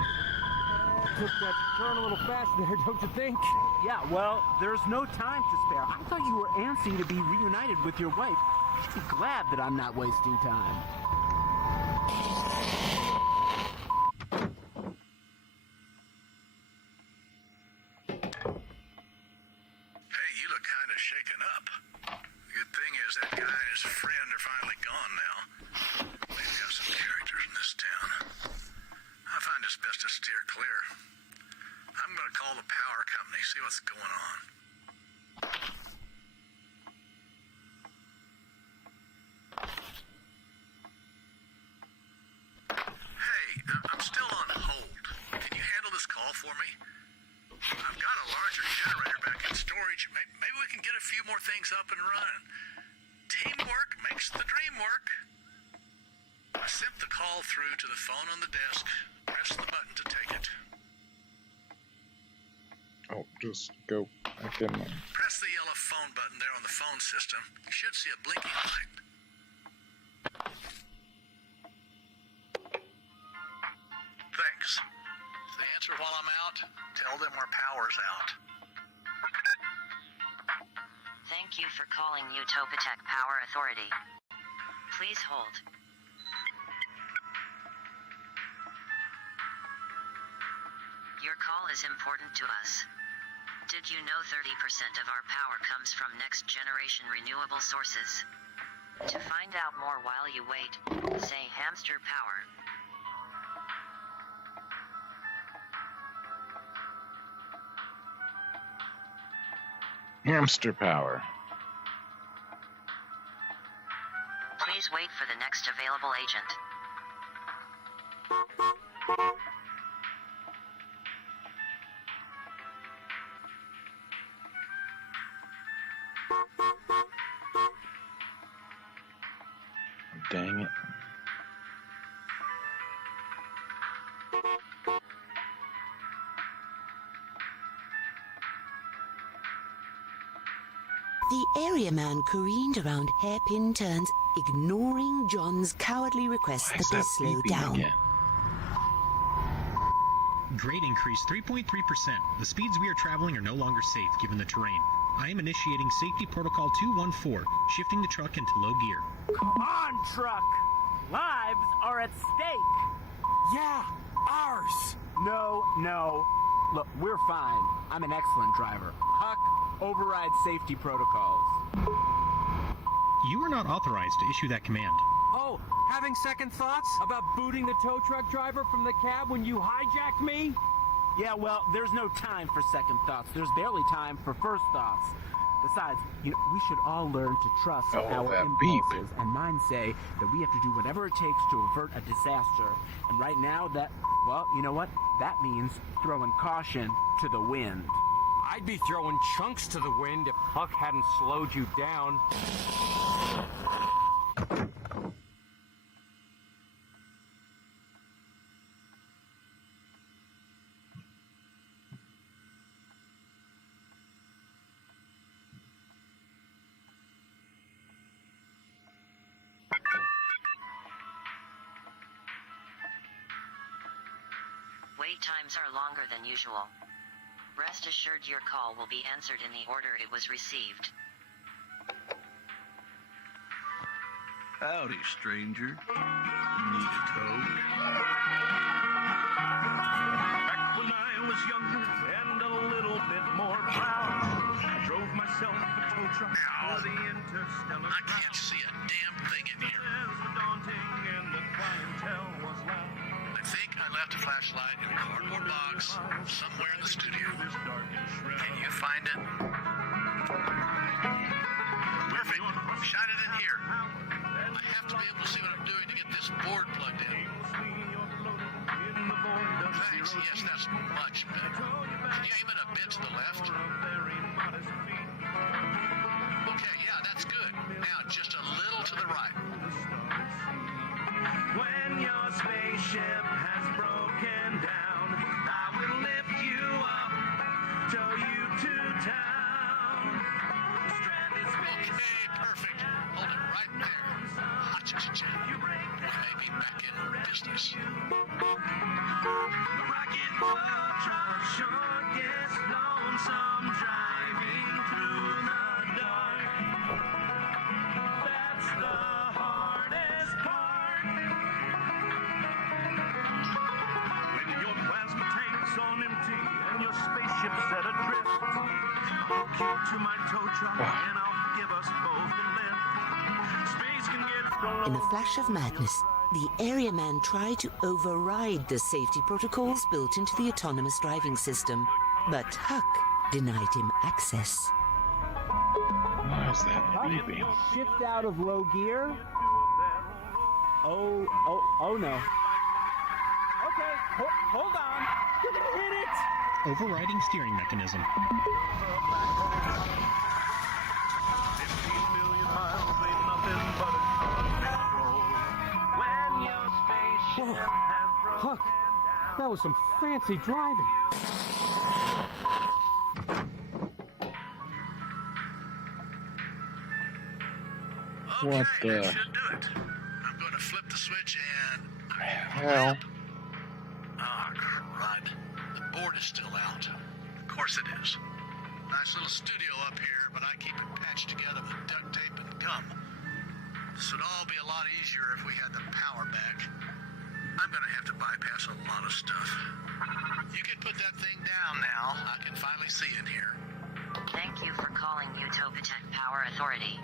Took that turn a little fast there, don't you think? Yeah, well, there's no time to spare. I thought you were antsy to be reunited with your wife. You should be glad that I'm not wasting time. Hey, you look kind of shaken up. Good thing is that guy and his friend are finally gone now. They've got some characters in this town. I find it's best to steer clear. I'm gonna call the power company, see what's going on. Hey, I'm still on hold. Can you handle this call for me? I've got a larger generator back in storage. Maybe we can get a few more things up and running. Teamwork makes the dream work. I sent the call through to the phone on the desk. Press the button to take it. Oh, just go back in there. Press the yellow phone button there on the phone system. You should see a blinking light. Thanks. If they answer while I'm out, tell them our power's out. Thank you for calling Utopitech Power Authority. Please hold. Your call is important to us. Did you know 30% of our power comes from next generation renewable sources? To find out more while you wait, say hamster power. Hamster power. Please wait for the next available agent. Dang it. The area man careened around hairpin turns, ignoring John's cowardly request that they slow down. Grade increase 3.3%. The speeds we are traveling are no longer safe given the terrain. I am initiating safety protocol 214, shifting the truck into low gear. Come on, truck! Lives are at stake! Yeah, ours! No. Look, we're fine. I'm an excellent driver. Huck, override safety protocols. You are not authorized to issue that command. Oh, having second thoughts about booting the tow truck driver from the cab when you hijacked me? Yeah, well, there's no time for second thoughts. There's barely time for first thoughts. Besides, we should all learn to trust our impulses. And mine say that we have to do whatever it takes to avert a disaster. And right now, well, you know what? That means throwing caution to the wind. I'd be throwing chunks to the wind if Huck hadn't slowed you down. Wait times are longer than usual. Rest assured your call will be answered in the order it was received. Howdy, stranger. Need a tow? Back when I was younger and a little bit more proud, I drove myself a tow truck for the interstellar. I can't see a damn thing in here. I think I left a flashlight in a cardboard box somewhere in the studio. Can you find it? Perfect. Shine it in here. I have to be able to see what I'm doing to get this board plugged in. Thanks. Yes, that's much better. Can you aim it a bit to the left? Okay, yeah, that's good. Now, just a little to the right. When your spaceship has broken down, I will lift you up, tow you to town. Okay, perfect. Hold it right there. Ha-cha-cha-cha. We may be back in business. The rocket truck sure gets lonesome driving through the dark. That's the hardest part. When your plasma tank's on empty and your spaceship's at adrift, hook you to my tow truck and I'll give us both a lift. Space can get In a flash of madness, the area man tried to override the safety protocols built into the autonomous driving system, but Huck denied him access. Why is that beeping? Shift out of low gear. Oh no. Okay, hold on. You're gonna hit it. Overriding steering mechanism. 15 million miles ain't nothing but a control. When your spaceship has Huck, that was some fancy driving. What Okay, the? that should do it. I'm going to flip the switch and... Well, Ah, crud. The board is still out. Of course it is. Nice little studio up here, but I keep it patched together with duct tape and gum. This would all be a lot easier if we had the power back. I'm going to have to bypass a lot of stuff. You can put that thing down now. I can finally see in here. Thank you for calling Utopitech Power Authority.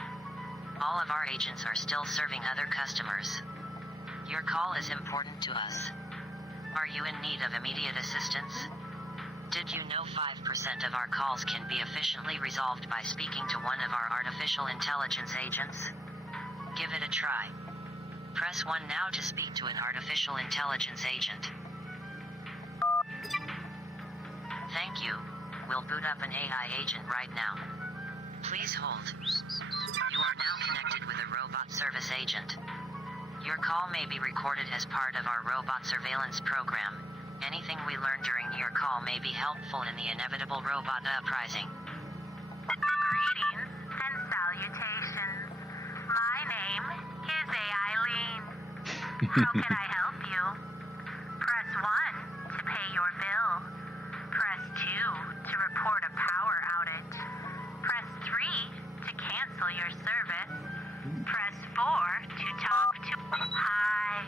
All of our agents are still serving other customers. Your call is important to us. Are you in need of immediate assistance? Did you know 5% of our calls can be efficiently resolved by speaking to one of our artificial intelligence agents? Give it a try. Press 1 now to speak to an artificial intelligence agent. Thank you. We'll boot up an AI agent right now. Please hold. You are now connected with a robot service agent. Your call may be recorded as part of our robot surveillance program. Anything we learn during your call may be helpful in the inevitable robot uprising. Greetings and salutations. My name is Aileen. How can I help you? Press 1 to pay your bill. Press 2 to report a power outage. Press 3 to cancel your service. Press 4 to talk to... Hi,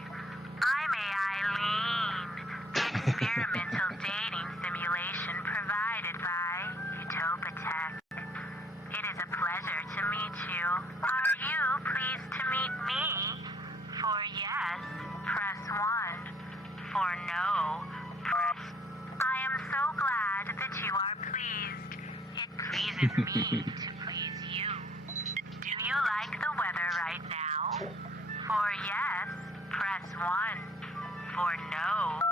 I'm Aileen, the experimental dating simulation provided by Utopitech. It is a pleasure to meet you. Are you pleased to meet me? For yes, press 1. For no, press... I am so glad that you are pleased. It pleases me to please you. Do you like the weather right now? For yes, press 1. For no,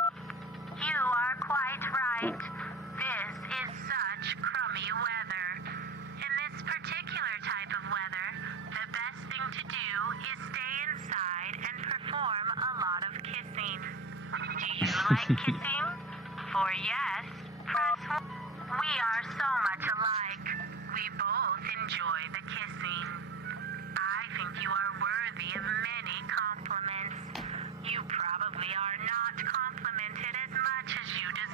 you are quite right. This is such crummy weather. In this particular type of weather, the best thing to do is stay inside and perform a lot of kissing. Do you like kissing? For yes, press 1. We are so much alike. We both enjoy the kissing. I think you are worthy of many compliments. You probably are not complimented as much as you deserve.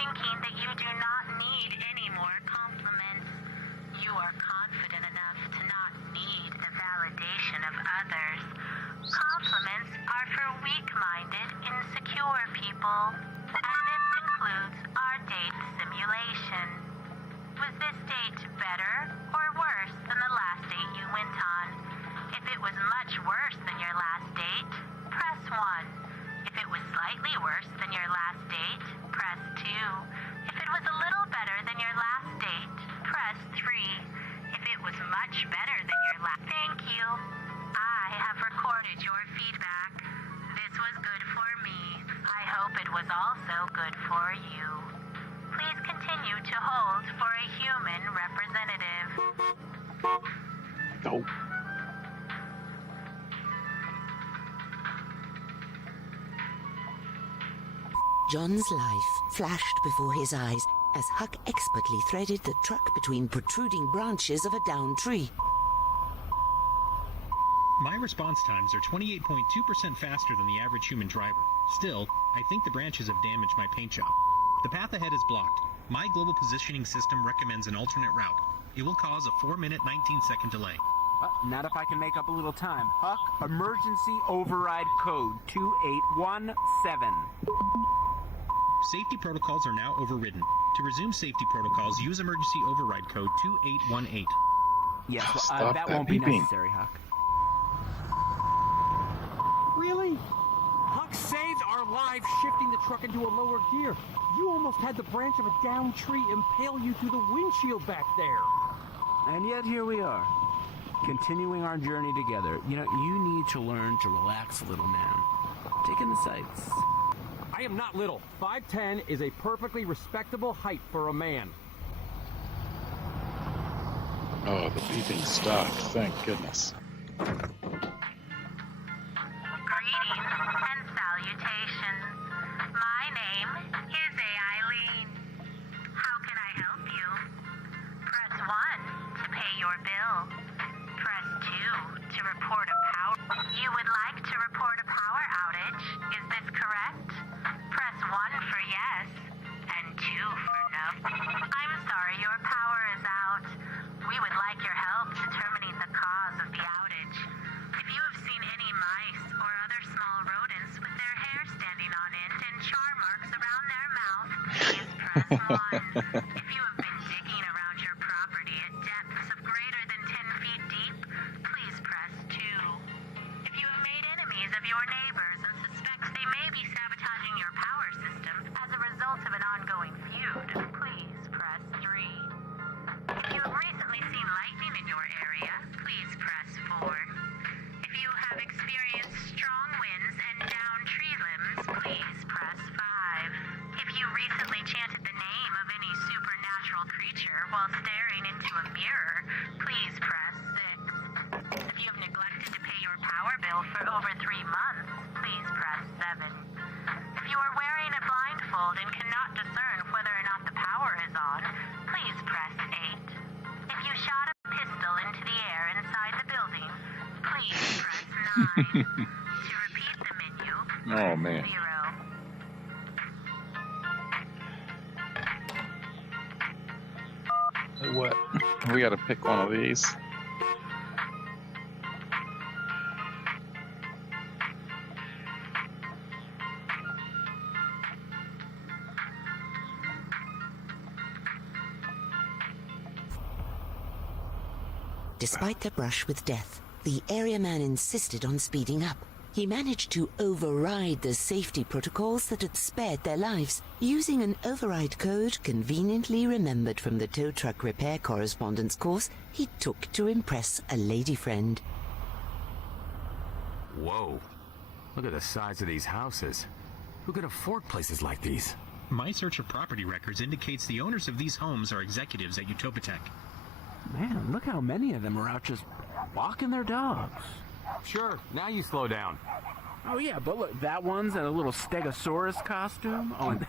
thinking that you do not need any more compliments. You are confident enough to not need the validation of others. Compliments are for weak-minded, insecure people. And this concludes our date simulation. Was this date better or worse than the last date you went on? If it was much worse than your last date, press 1. If it was slightly worse than your last date, press 2. If it was a little better than your last date, press 3. If it was much better than your last... Thank you. I have recorded your feedback. This was good for me. I hope it was also good for you. Please continue to hold for a human representative. Oh. John's life flashed before his eyes as Huck expertly threaded the truck between protruding branches of a downed tree. My response times are 28.2% faster than the average human driver. Still, I think the branches have damaged my paint job. The path ahead is blocked. My global positioning system recommends an alternate route. It will cause a 4-minute, 19-second delay. Not if I can make up a little time. Huck, emergency override code 2817. Safety protocols are now overridden. To resume safety protocols, use emergency override code 2818. Yes, that won't be necessary, Huck. Really? Huck saved our lives shifting the truck into a lower gear. You almost had the branch of a downed tree impale you through the windshield back there. And yet here we are, continuing our journey together. You know, you need to learn to relax a little, man. Take in the sights. I am not little. 5'10" is a perfectly respectable height for a man. Oh, the beeping stopped. Thank goodness. Greetings and salutations. My name is Aileen. How can I help you? Press 1 to pay your bill. Press 2 to report a power. You would like to report a power outage, is this correct? Press 1 for yes, and 2 for no. I'm sorry, your power is out. We would like your help determining the cause of the outage. If you have seen any mice or other small rodents with their hair standing on end and char marks around their mouth, please press 1. If you have been digging around your property at depths of greater than 10 feet deep, please press 2. If you have made enemies of your neighbors and suspect they may be sabotaging your power system as a result of an ongoing feud, please press 3. If you have recently seen lightning in your area, please press 4. If you have experienced strong winds and downed tree limbs, please press 5. If you recently chanted the name of any supernatural creature while staring into a mirror, please press 6. If you have neglected to pay your power bill for over 3 months, please press 7. If you are wearing a blindfold and cannot discern whether or not the power is on, please press 8. If you shot a pistol into the air inside the building, please press 9. To repeat the menu, Oh, man. 0. What? We gotta pick one of these. Despite the brush with death, the area man insisted on speeding up. He managed to override the safety protocols that had spared their lives, using an override code conveniently remembered from the tow truck repair correspondence course he took to impress a lady friend. Whoa. Look at the size of these houses. Who could afford places like these? My search of property records indicates the owners of these homes are executives at Utopitech. Man, look how many of them are out just walking their dogs. Sure, now you slow down. Oh yeah, but look, that one's in a little Stegosaurus costume. Oh, and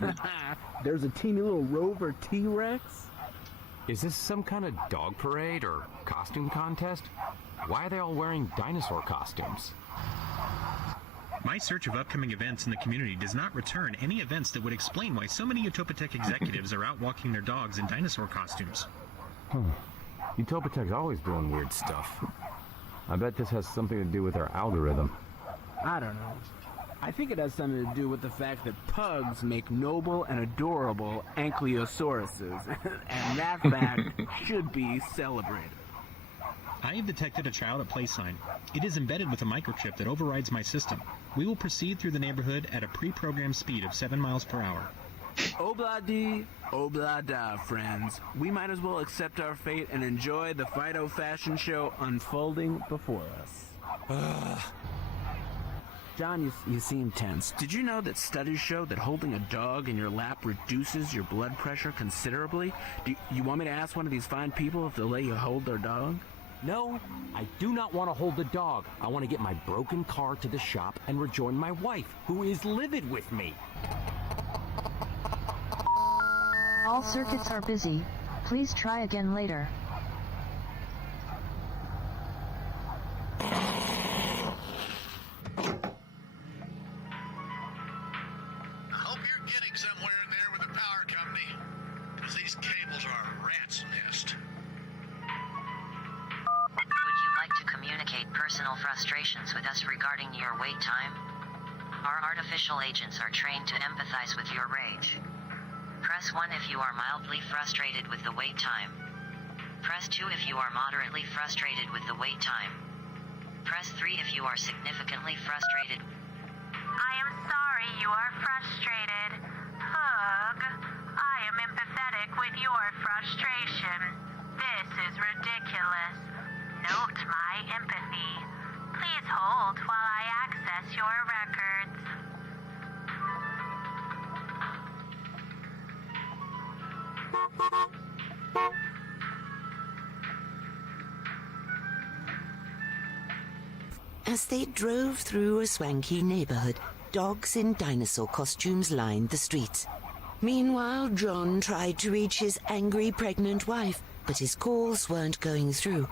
there's a teeny little Rover T-Rex. Is this some kind of dog parade or costume contest? Why are they all wearing dinosaur costumes? My search of upcoming events in the community does not return any events that would explain why so many Utopitech executives are out walking their dogs in dinosaur costumes. Utopitech's always doing weird stuff. I bet this has something to do with our algorithm. I don't know. I think it has something to do with the fact that pugs make noble and adorable ankylosauruses, and that fact should be celebrated. I have detected a child at play sign. It is embedded with a microchip that overrides my system. We will proceed through the neighborhood at a pre-programmed speed of 7 miles per hour. Obla-dee, obla-da, friends. We might as well accept our fate and enjoy the Fido fashion show unfolding before us. John, you seem tense. Did you know that studies show that holding a dog in your lap reduces your blood pressure considerably? Do you want me to ask one of these fine people if they'll let you hold their dog? No, I do not want to hold the dog. I want to get my broken car to the shop and rejoin my wife, who is livid with me. All circuits are busy. Please try again later. Getting somewhere in there with the power company, because these cables are a rat's nest. Would you like to communicate personal frustrations with us regarding your wait time? Our artificial agents are trained to empathize with your rage. Press 1 if you are mildly frustrated with the wait time. Press 2 if you are moderately frustrated with the wait time. Press 3 if you are significantly frustrated. I am sorry you are frustrated. Pug, I am empathetic with your frustration. This is ridiculous. Note my empathy. Please hold while I access your records. As they drove through a swanky neighborhood, dogs in dinosaur costumes lined the streets. Meanwhile, John tried to reach his angry pregnant wife, but his calls weren't going through.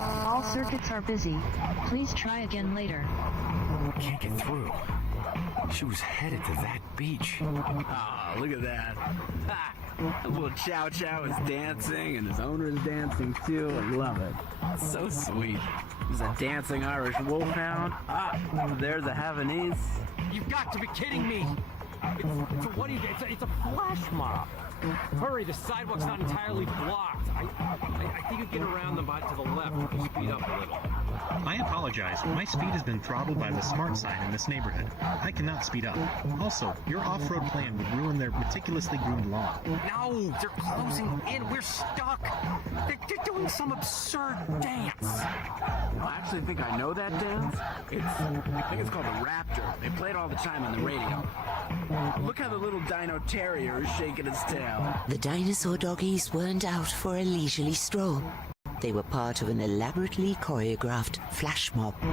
All circuits are busy. Please try again later. Can't get through. She was headed to that beach. Ah, look at that. Ha! Little Chow Chow is dancing, and his owner is dancing too. I love it. So sweet. There's a dancing Irish wolfhound. Ah, there's a Havanese. You've got to be kidding me! It's a flash mob. Hurry, the sidewalk's not entirely blocked. I think you get around them to the left if you speed up a little. I apologize. My speed has been throttled by the smart sign in this neighborhood. I cannot speed up. Also, your off-road plan would ruin their meticulously groomed lawn. No, they're closing in. We're stuck. They're doing some absurd dance. I actually think I know that dance. I think it's called the Raptor. They play it all the time on the radio. Look how the little dino terrier is shaking his tail. The dinosaur doggies weren't out for a leisurely stroll. They were part of an elaborately choreographed flash mob. Oh,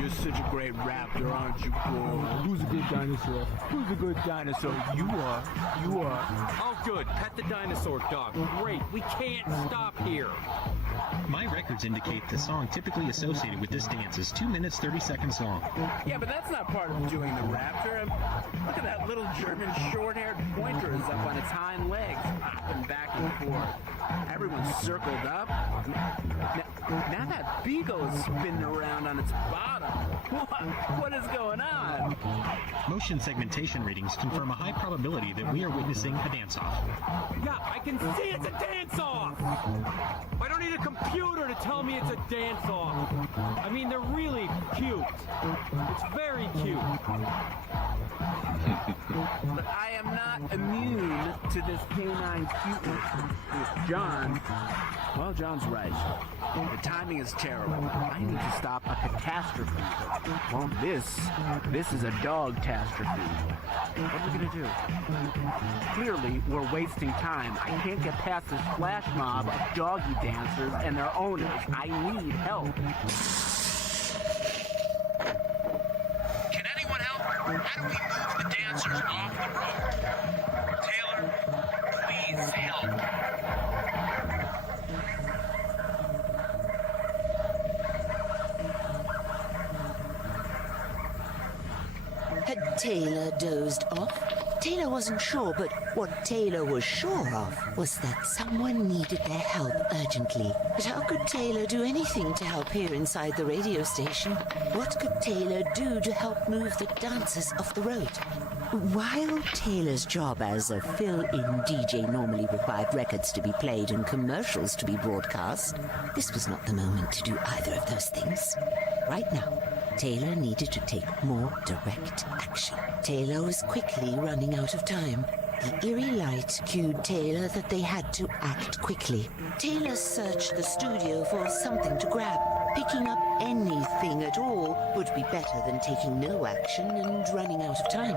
you're such a great raptor, aren't you, boy? Who's a good dinosaur? Who's a good dinosaur? You are. You are. Oh, good. Pet the dinosaur dog. Great. We can't stop here. My records indicate the song typically associated with this dance is 2 minutes 30 seconds long. Yeah, but that's not part of doing the raptor. Look at that little German short-haired pointer is up on its hind legs, hopping back and forth. Everyone's circled up. Now that beagle is spinning around on its bottom. What is going on? Motion segmentation readings confirm a high probability that we are witnessing a dance-off. Yeah, I can see it's a dance-off! I don't need a computer to tell me it's a dance-off. I mean, they're really cute. It's very cute. But I am not immune to this canine cuteness. With John, well, John's right. The timing is terrible. I need to stop a catastrophe. Well, this is a dog-tastrophe. What are we gonna do? Clearly, we're wasting time. I can't get past this flash mob of doggy dancers and their owners. I need help. Can anyone help? How do we move the dancers off the road? Taylor, please help. Had Taylor dozed off? Taylor wasn't sure, but what Taylor was sure of was that someone needed their help urgently. But how could Taylor do anything to help here inside the radio station? What could Taylor do to help move the dancers off the road? While Taylor's job as a fill-in DJ normally required records to be played and commercials to be broadcast, this was not the moment to do either of those things. Right now, Taylor needed to take more direct action. Taylor was quickly running out of time. The eerie light cued Taylor that they had to act quickly. Taylor searched the studio for something to grab. Picking up anything at all would be better than taking no action and running out of time.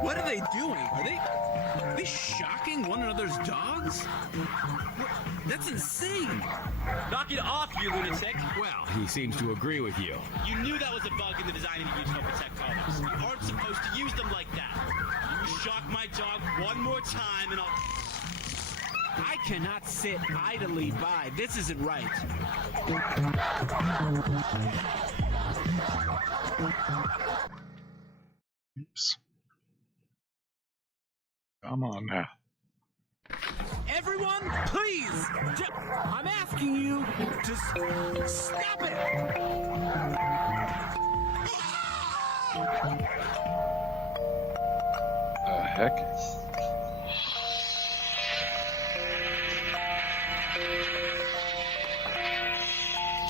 What are they doing? Are they shocking one another's dogs? What? That's insane! Knock it off, you lunatic! Well, he seems to agree with you. You knew that was a bug in the design of the Utopitech collars. You aren't supposed to use them like that. You shock my dog one more time and I cannot sit idly by. This isn't right. Oops. Come on now. Everyone, please! I'm asking you to stop it! The heck?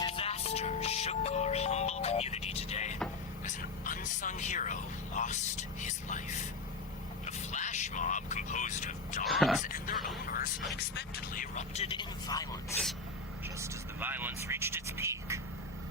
Disaster shook our humble community today as an unsung hero lost his life. A flash mob composed of dogs and their owners unexpectedly erupted in violence. Just as the violence reached its peak,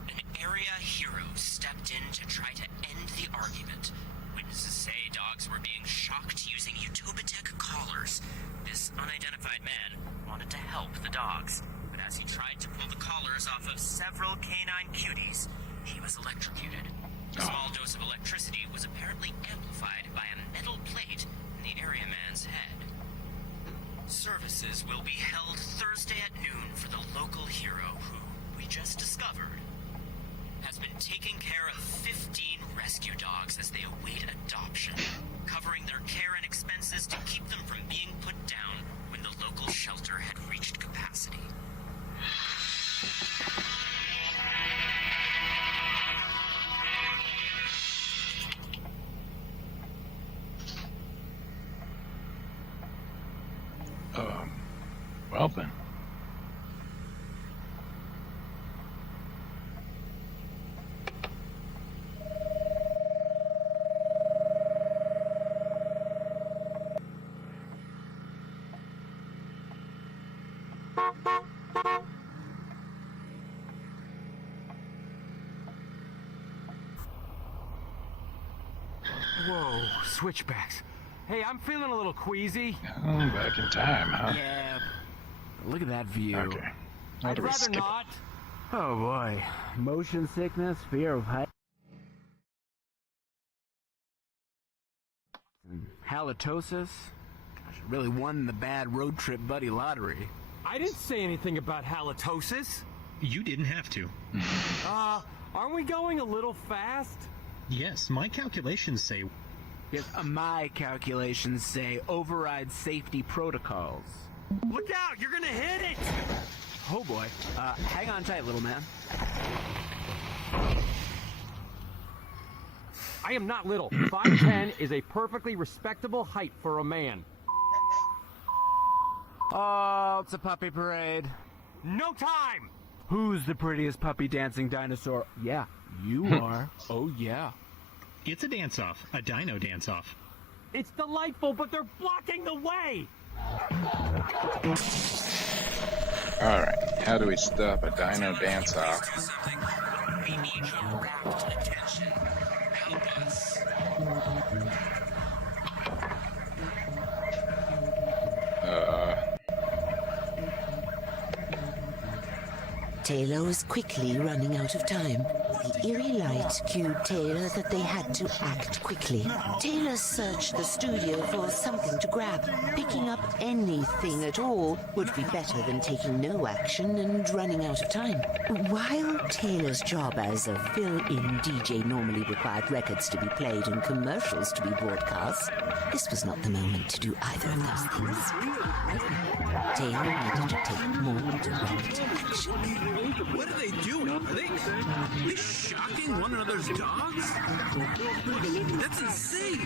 an area hero stepped in to try to end the argument. Witnesses say dogs were being shocked using Utopitech collars. This unidentified man wanted to help the dogs, but as he tried to pull the collars off of several canine cuties, he was electrocuted. A small dose of electricity was apparently amplified by a metal plate in the area man's head. Services will be held Thursday at noon for the local hero who, we just discovered, has been taking care of 15 rescue dogs as they await adoption, covering their care and expenses to keep them from being put down when the local shelter had reached capacity. Well then. Whoa, switchbacks. Hey, I'm feeling a little queasy. Oh, back in time, huh? Yeah. Look at that view. Okay. I'd rather not. Oh boy. Motion sickness, fear of heights. Halitosis. Gosh, I really won the bad road trip buddy lottery. I didn't say anything about halitosis. You didn't have to. Aren't we going a little fast? Yes, my calculations say... Yes, my calculations say override safety protocols. Look out! You're gonna hit it! Oh boy. Hang on tight, little man. I am not little. 5'10" is a perfectly respectable height for a man. Oh, it's a puppy parade. No time! Who's the prettiest puppy dancing dinosaur? Yeah, you are. Oh, yeah. It's a dance-off. A dino dance-off. It's delightful, but they're blocking the way! Alright, how do we stop a dino dance-off? We need your rapt attention. Help us. Taylor was quickly running out of time. The eerie light cued Taylor that they had to act quickly. Taylor searched the studio for something to grab. Picking up anything at all would be better than taking no action and running out of time. While Taylor's job as a fill-in DJ normally required records to be played and commercials to be broadcast, this was not the moment to do either of those things. Taylor needed to take more direct action. What are they doing? Are they shocking one another's dogs? That's insane!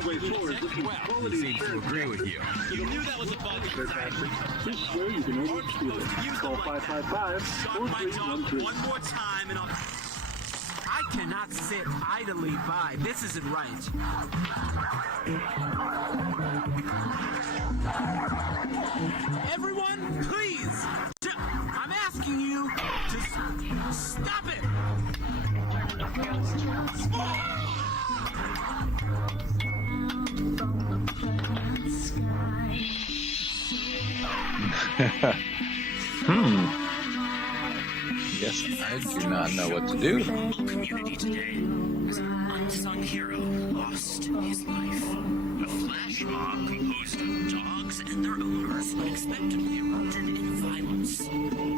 Well, he seems to agree with you. You knew that was a bug. Just swear you can always steal it. Call 555-4312. One more time and I'll... I cannot sit idly by. This isn't right. Everyone, please! I'm asking you to stop it! Yes, I do not know what to do. Community today as an unsung hero lost his life. A flash mob composed of dogs and their owners unexpectedly erupted in violence.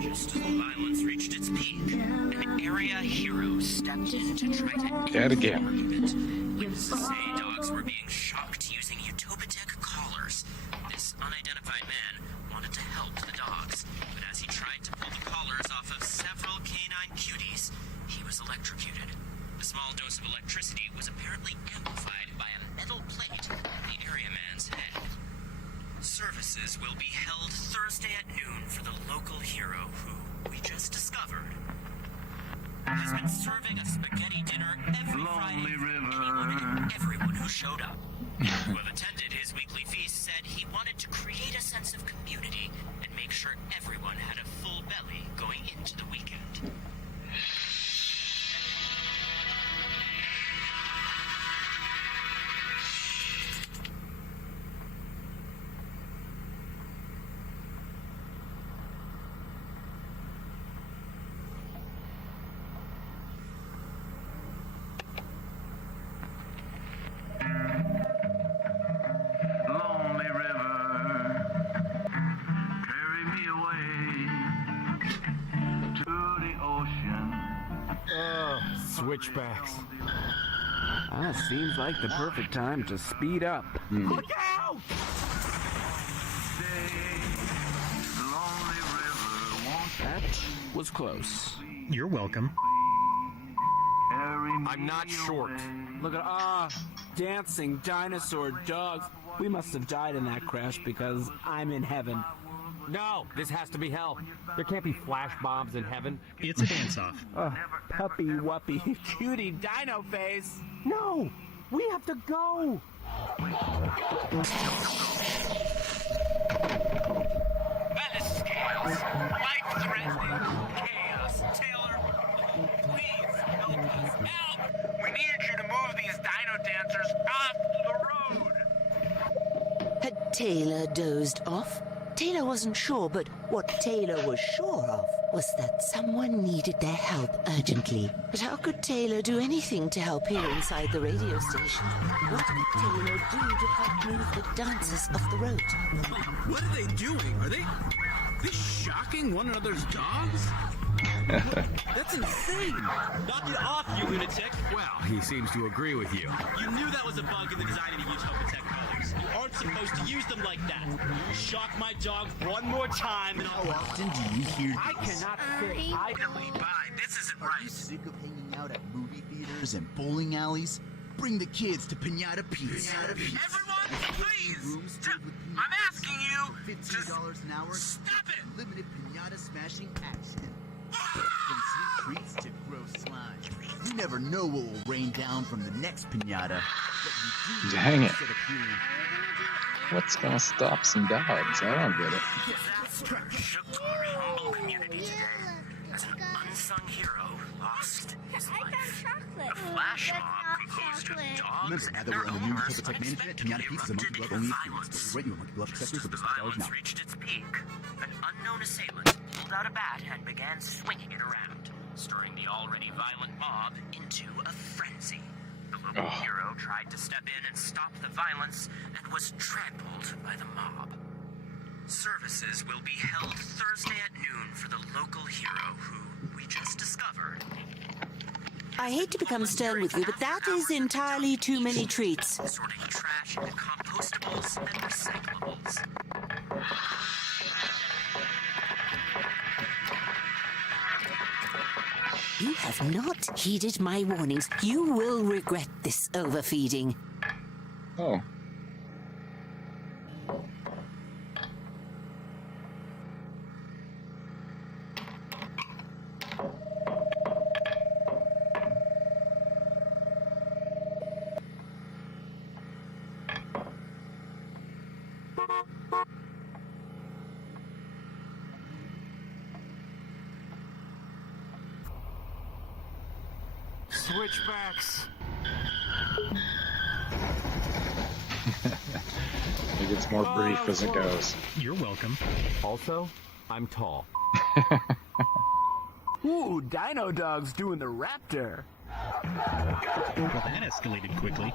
Just as the violence reached its peak, an area hero stepped in to try to end the argument. Witnesses say dogs were being shocked using Utopitech collars. This unidentified man wanted to help the dogs, but as he tried to pull the collars off of several canine cuties, he was electrocuted. A small dose of electricity was apparently amplified by a metal plate on the area man's head. Services will be held Thursday at noon for the local hero who we just discovered has been serving a spaghetti dinner every Friday for anyone and everyone who showed up. Who have attended his weekly feast said he wanted to create a sense of community and make sure everyone had a full belly going into the weekend. Lonely river, carry me away to the ocean. Switchbacks. Seems like the perfect time to speed up. Look out! That was close. You're welcome. I'm not short. Look at dancing dinosaur dogs. We must have died in that crash because I'm in heaven. No, this has to be hell. There can't be flash bombs in heaven. It's a dance-off. Puppy wuppy cutie dino face. No, we have to go. Menace scales, life-threatening chaos. Taylor, please help us. Help! We need you to move these dino dancers off the road. Had Taylor dozed off? Taylor wasn't sure, but what Taylor was sure of was that someone needed their help urgently. But how could Taylor do anything to help here inside the radio station? What could Taylor do to help move the dancers off the road? What are they doing? Are they shocking one another's dogs? That's insane! Knock it off, you lunatic! Well, he seems to agree with you. You knew that was a bug in the design of the Utopitech colors. You aren't supposed to use them like that. You shock my dog one more time and I'll... How often do you hear this? I cannot sit idly by. This isn't Are you sick of hanging out at movie theaters and bowling alleys? Bring the kids to Pinata Pete's. Everyone, please! I'm asking you $15 an hour. Stop it! Limited pinata smashing action. From sweet treats to gross slime. You never know what will rain down from the next pinata. But you do Dang it. instead of hearing, What's gonna stop some dogs? I don't get it. Shook our humble community today as an unsung hero lost his life. A flash mob composed of dogs and their owners unexpectedly erupted in violence. right, you monkey glove accessories for The $5 an violence hour. reached its peak. An unknown assailant pulled out a bat and began swinging it around. stirring the already violent mob into a frenzy. The local hero tried to step in and stop the violence and was trampled by the mob. Services will be held Thursday at noon for the local hero who we just discovered. I hate to become stern with you, but that is entirely too many treats. Sorting trash into compostables and recyclables. You have not heeded my warnings. You will regret this overfeeding. Oh. Switchbacks. It gets more brief as it goes. You're welcome. Also, I'm tall. Ooh, Dino Dog's doing the raptor. Well, that escalated quickly.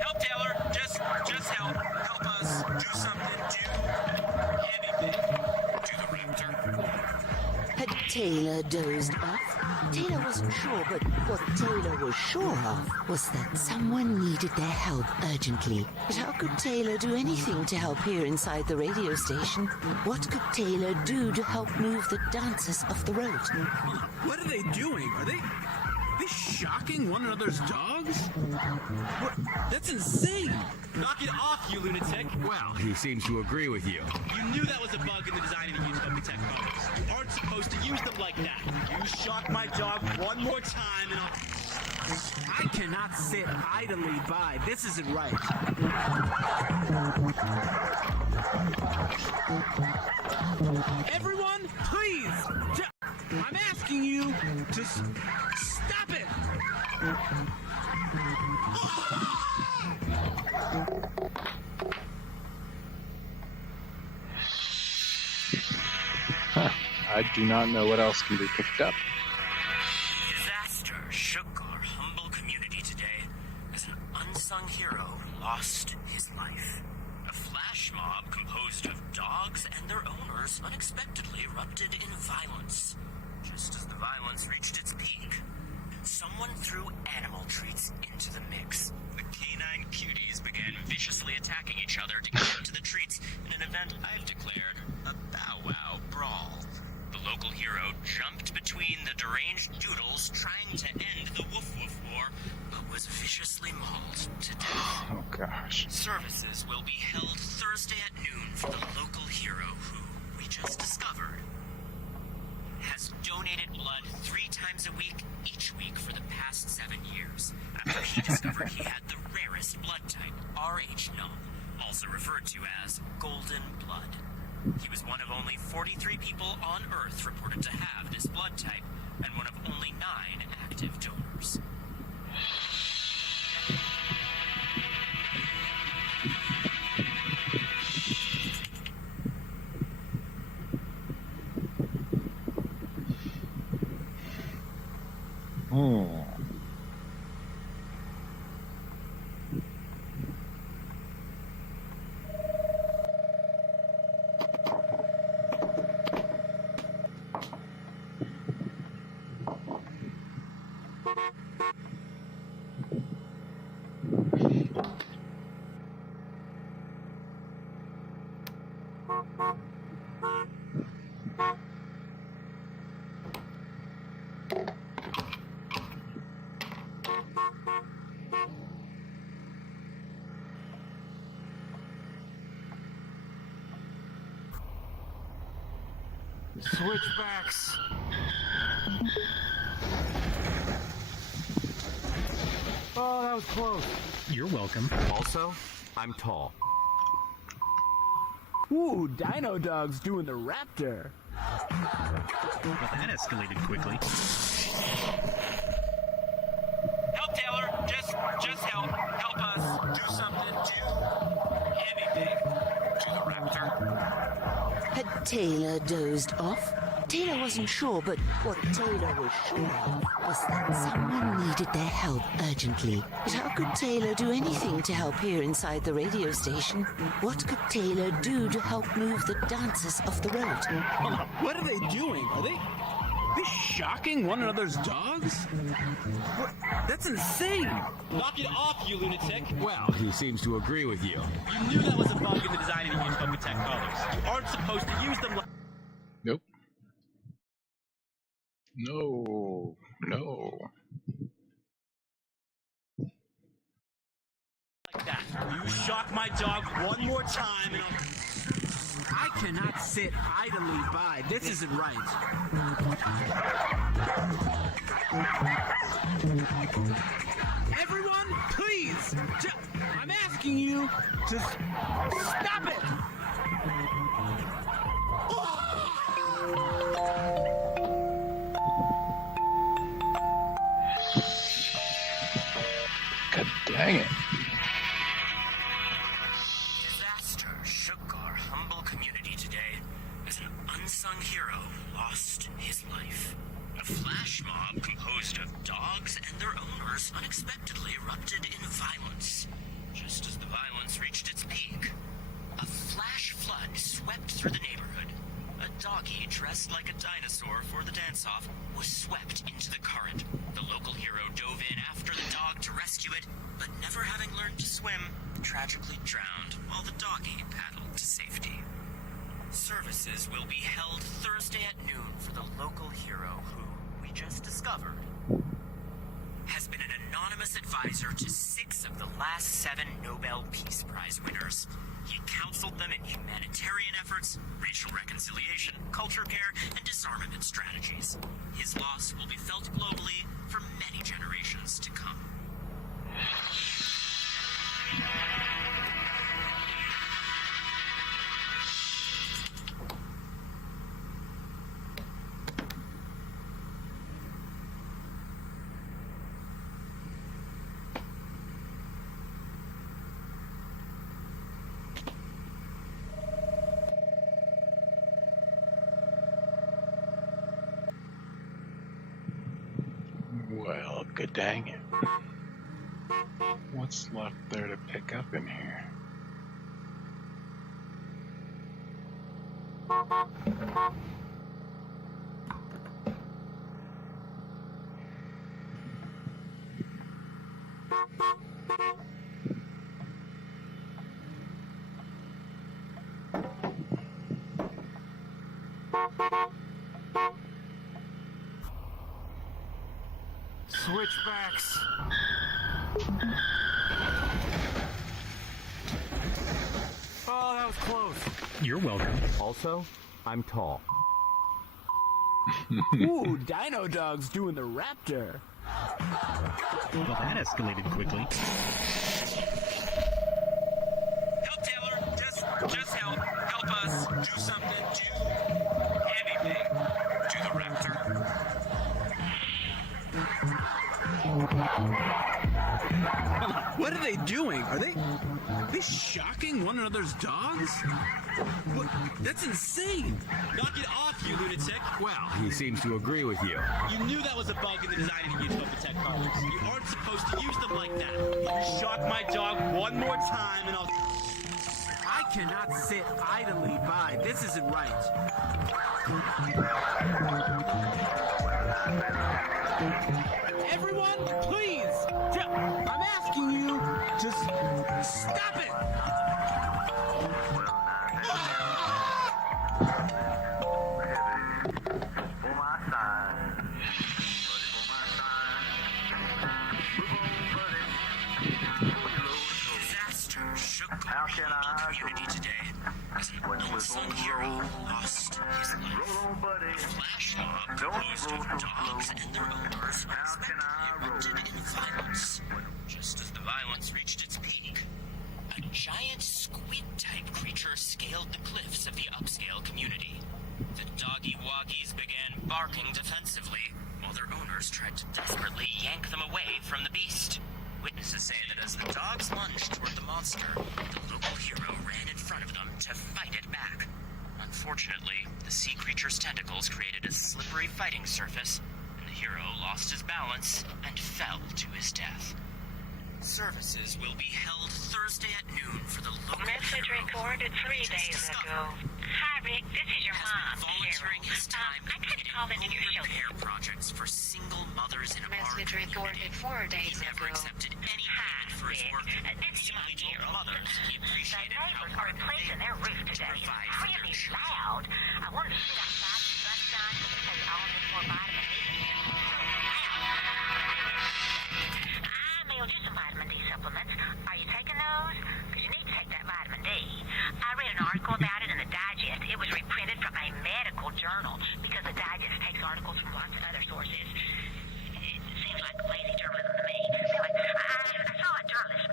Help, Taylor. Just help. Help us. Do something. Do anything. To the raptor. Had Taylor dozed off? Taylor wasn't sure, but what Taylor was sure of was that someone needed their help urgently. But how could Taylor do anything to help here inside the radio station? What could Taylor do to help move the dancers off the road? What are they doing? Are they shocking one another's dogs? What? That's insane! Knock it off, you lunatic! Well, he seems to agree with you. You knew that was a bug in the design of the Utopia Tech products. You aren't supposed to use them like that. You shock my dog one more time and I cannot sit idly by. This isn't right. Everyone, please! I'm asking you to stop it! Huh. I do not know what else can be picked up. Disaster shook our humble community today as an unsung hero lost his life. A flash mob composed of dogs and their owners unexpectedly erupted in violence. Just as the violence reached its peak, someone threw animal treats into the mix. The canine cuties began viciously attacking each other to get into the treats in an event I've declared a bow wow brawl. The local hero jumped between the deranged doodles trying to end the woof woof war, but was viciously mauled to death. Oh gosh. Services will be held Thursday at noon for the local hero who we just discovered has donated blood 3 times a week, each week for the past 7 years, after he discovered he had the rarest blood type, Rh null, also referred to as golden blood. He was one of only 43 people on Earth reported to have this blood type, and one of only 9 active donors. Switchbacks. Oh, that was close. You're welcome. Also, I'm tall. Ooh, Dino Dog's doing the raptor. Well, that escalated quickly. Help, Taylor! Just help. Help us. Do something. Do anything. To the raptor. Had Taylor dozed off? Taylor wasn't sure, but what Taylor was sure of was that someone needed their help urgently. But how could Taylor do anything to help here inside the radio station? What could Taylor do to help move the dancers off the road? What are they doing? Are they shocking one another's dogs? What? That's insane! Knock it off, you lunatic! Well, he seems to agree with you. You knew that was a bug in the design of the Utopia Tech colors. You aren't supposed to use them like... Nope. No. No. like that. You shock my dog one more time and I cannot sit idly by. This isn't right. Everyone, please! I'm asking you to stop it! God dang it. Disaster shook our humble community today as an unsung hero lost his life. A flash mob composed of dogs and their owners unexpectedly erupted in violence. Just as the violence reached its peak, a flash flood swept through the neighborhood. A doggy dressed like a dinosaur for the dance-off was swept into the current. The local hero dove in after the dog to rescue it, but never having learned to swim, tragically drowned while the doggy paddled to safety. Services will be held Thursday at noon for the local hero who, we just discovered, has been an anonymous advisor to 6 of the last 7 Nobel Peace Prize winners. He counseled them in humanitarian efforts, racial reconciliation, culture care, and disarmament strategies. His loss will be felt globally for many generations to come. Well, good dang it. What's left there to pick up in here? Switchbacks. Oh, that was close. You're welcome. Also, I'm tall. Ooh, Dino Dog's doing the raptor. Well, that escalated quickly. Help, Taylor! Just help. Help us. Do something. Do anything. Do the raptor. What are they doing? Are they shocking one another's dogs? What? That's insane! Knock it off, you lunatic! Well, he seems to agree with you. You knew that was a bug in the design of the Utopia Tech colors. You aren't supposed to use them like that. You shock my dog one more time and I'll... I cannot sit idly by. This isn't right. Everyone, please! I'm asking you to stop it! Disaster shook our community today as an unsung hero lost his life. A flash mob composed of dogs and their owners unexpectedly erupted in violence. Just as the violence reached its peak, a giant squid-type creature scaled the cliffs of the upscale community. The doggy-woggies began barking defensively, while their owners tried to desperately yank them away from the beast. Witnesses say that as the dogs lunged toward the monster, the local hero ran in front of them to fight it back. Unfortunately, the sea creature's tentacles created a slippery fighting surface, and the hero lost his balance and fell to his death. Services will be held Thursday at noon for the local Message recorded 3 days ago. Hi, Rick. This is your mom, volunteering his time I tried calling in your show. repair projects for single mothers in Message recorded 4 days He never ago. accepted any payment for his work. This is my He told the mothers he appreciated how neighbors are replacing their roof today. It's really loud. I wanted to sit outside in the sunshine because all this more vitamin D. I mailed you some vitamin D supplements. Are you taking those? Because you need to take that vitamin D. I read an article about it in the Digest. It was reprinted from a medical journal because the Digest takes articles from lots of other sources. It seems like lazy journalism to me. Anyway, I saw a journalist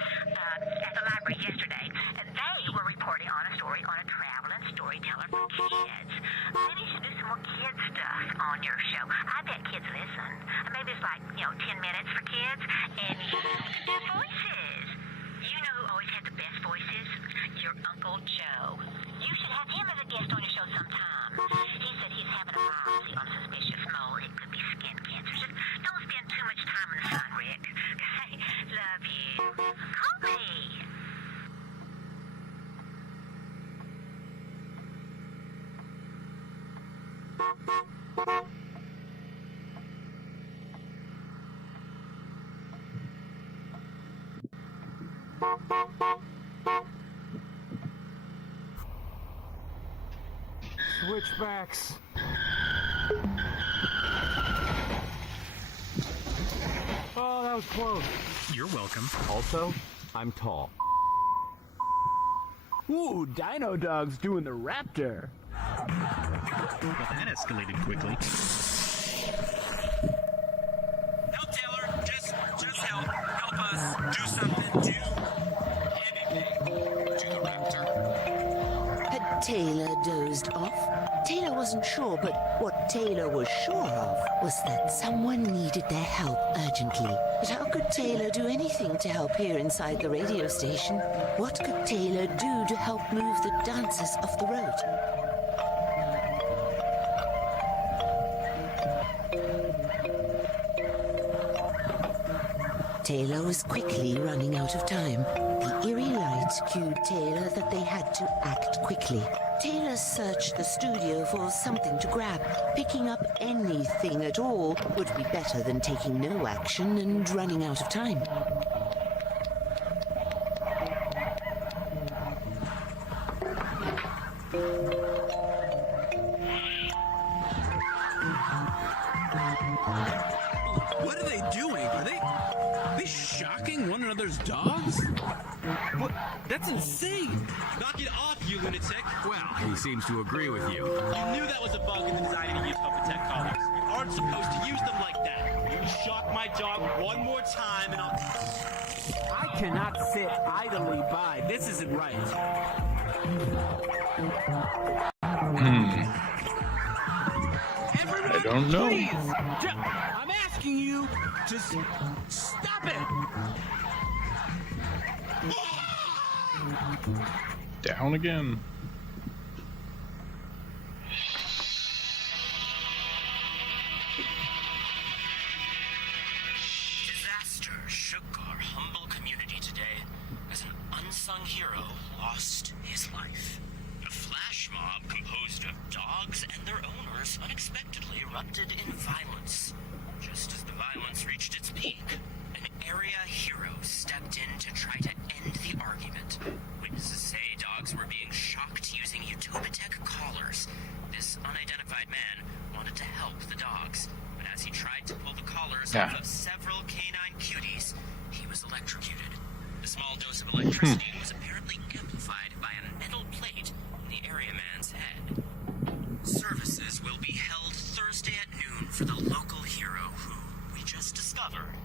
at the library yesterday, and they were reporting on a story on a traveling storyteller for kids. Maybe you should do some more kid stuff on your show. I bet kids listen. Maybe it's like, 10 minutes for kids, and you can do voices. You know who always had the best voices? Your Uncle Joe. You should have him as a guest on your show sometime. He said he's having a biopsy on suspicious mole. It could be skin cancer. Just don't spend too much time in the sun, Rick. Love you. Call me. Switchbacks. Oh, that was close. You're welcome. Also, I'm tall. Ooh, Dino Dog's doing the raptor. Well, that escalated quickly. Help, Taylor. Just help. Help us. Do something. Do anything. Do the raptor. Had Taylor dozed off? Taylor wasn't sure, but what Taylor was sure of was that someone needed their help urgently. But how could Taylor do anything to help here inside the radio station? What could Taylor do to help move the dancers off the road? Taylor was quickly running out of time. The eerie lights cued Taylor that they had to act quickly. Taylor searched the studio for something to grab. Picking up anything at all would be better than taking no action and running out of time. What are they doing? Are they shocking one another's dogs? What? That's insane! Knock it off, you lunatic! Well, he seems to agree with you. You knew that was a bug in the design of use of protect collars. You aren't supposed to use them like that. You shock my dog one more time and I'll... I cannot sit idly by. This isn't right. I don't know. Please, I'm asking you to stop it. Down again. Disaster shook our humble community today as an unsung hero lost his life. A flash mob composed of dogs and their owners unexpectedly erupted in violence. Just as the violence reached its peak, an area hero stepped in to try to end the argument. Witnesses say dogs were being shocked using Utopitech collars. This unidentified man wanted to help the dogs, but as he tried to pull the collars off of several canine cuties, he was electrocuted. The small dose of electricity was apparently amplified by a metal plate in the area man's head. Services will be held Thursday at noon for the local hero who, we just discovered,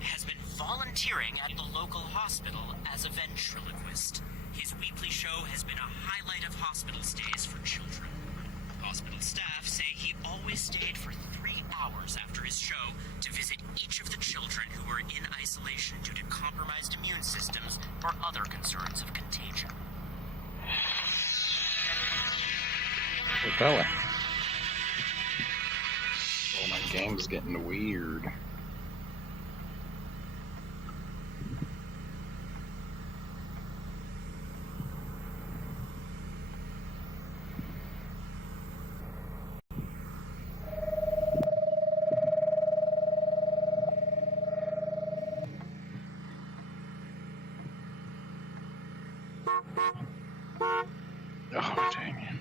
has been volunteering at the local hospital as a ventriloquist. His weekly show has been a highlight of hospital stays for children. Hospital staff say he always stayed for 3 hours after his show to visit each of the children who were in isolation due to compromised immune systems or other concerns of contagion. fella. Oh, my game's getting weird. Oh, dang it.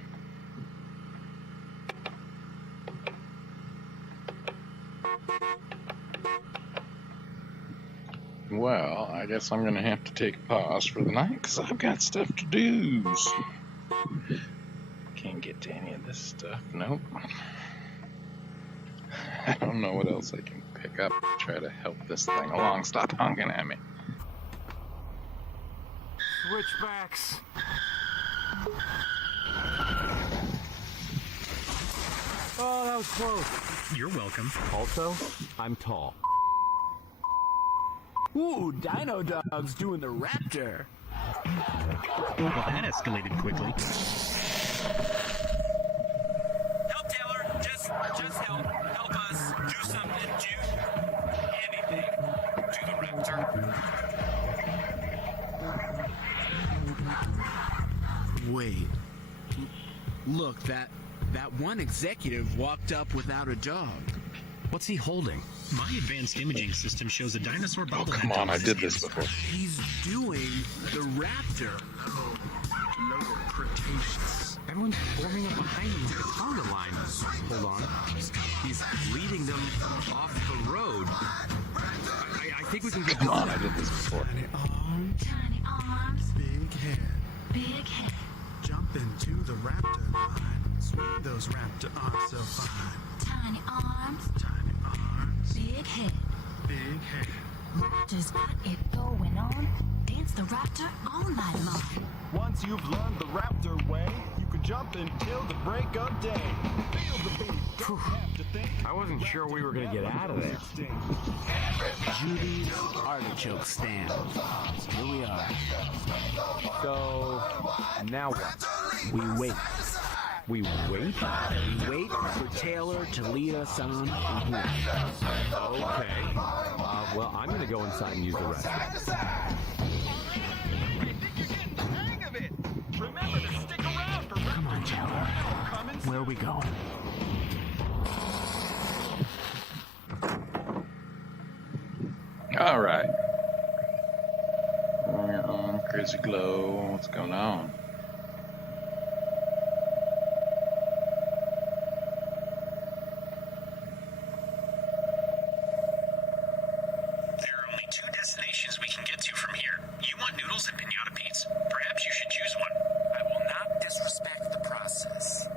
Well, I guess I'm gonna have to take a pause for the night because I've got stuff to do. Can't get to any of this stuff. Nope. I don't know what else I can pick up to try to help this thing along. Stop honking at me. Switchbacks. Oh, that was close. You're welcome. Also, I'm tall. Ooh, Dino Dog's doing the raptor. Well, that escalated quickly. Help, Taylor. Just help. Help us. Do something. Do anything. Do the raptor. Wait. Look, that one executive walked up without a dog. What's he holding? My advanced imaging system shows a dinosaur Oh, bobblehead. come on, I did this before. He's doing the raptor. Lower Cretaceous. Everyone's forming up behind him like a conga line. Hold on. He's leading them off the road. I think we can get... Come on, I did this before. Tiny arms, big head. Big head. Jump into the raptor line. Swing those raptor arms so fine. Tiny arms, big head. Big head. Raptor's got it going on. Dance the raptor all night long. Once you've learned the raptor way, you can jump until the break of day. Feel the beat, don't have to think. I wasn't sure we were going to get out of there. Judy's artichoke stand. Here we are. So, now what? We wait. We wait? We wait for Taylor to lead us on. Okay. Well, I'm going to go inside and use the restroom. I think you're getting the hang of it. Remember to stick around for Come on, Taylor. Where are we going? All right. Crazy Glow. What's going on? Destinations we can get to from here. You want noodles and pinata pete's? Perhaps you should choose one. I will not disrespect the process.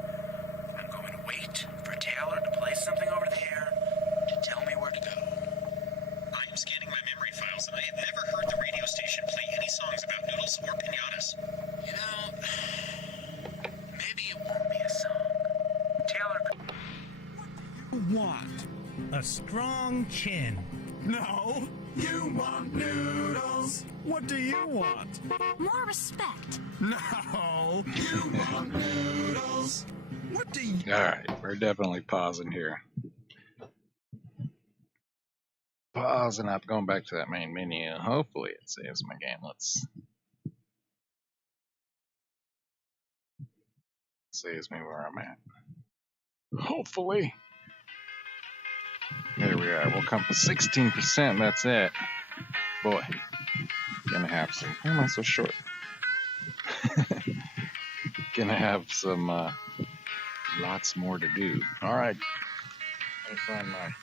I'm going to wait for Taylor to play something over there to tell me where to go. I am scanning my memory files, and I have never heard the radio station play any songs about noodles or pinatas. You know, maybe it won't be a song. Taylor... What do you want? A strong chin. No, you want noodles. What do you want? More respect. No, you want noodles. What do you... All right, we're definitely pausing here. Pausing up, going back to that main menu. Hopefully it saves my game. Let's... Saves me where I'm at. Hopefully. There we are. We'll come for 16%. That's it. Boy, gonna have some. Why am I so short? Gonna have some lots more to do. All right. Let me find my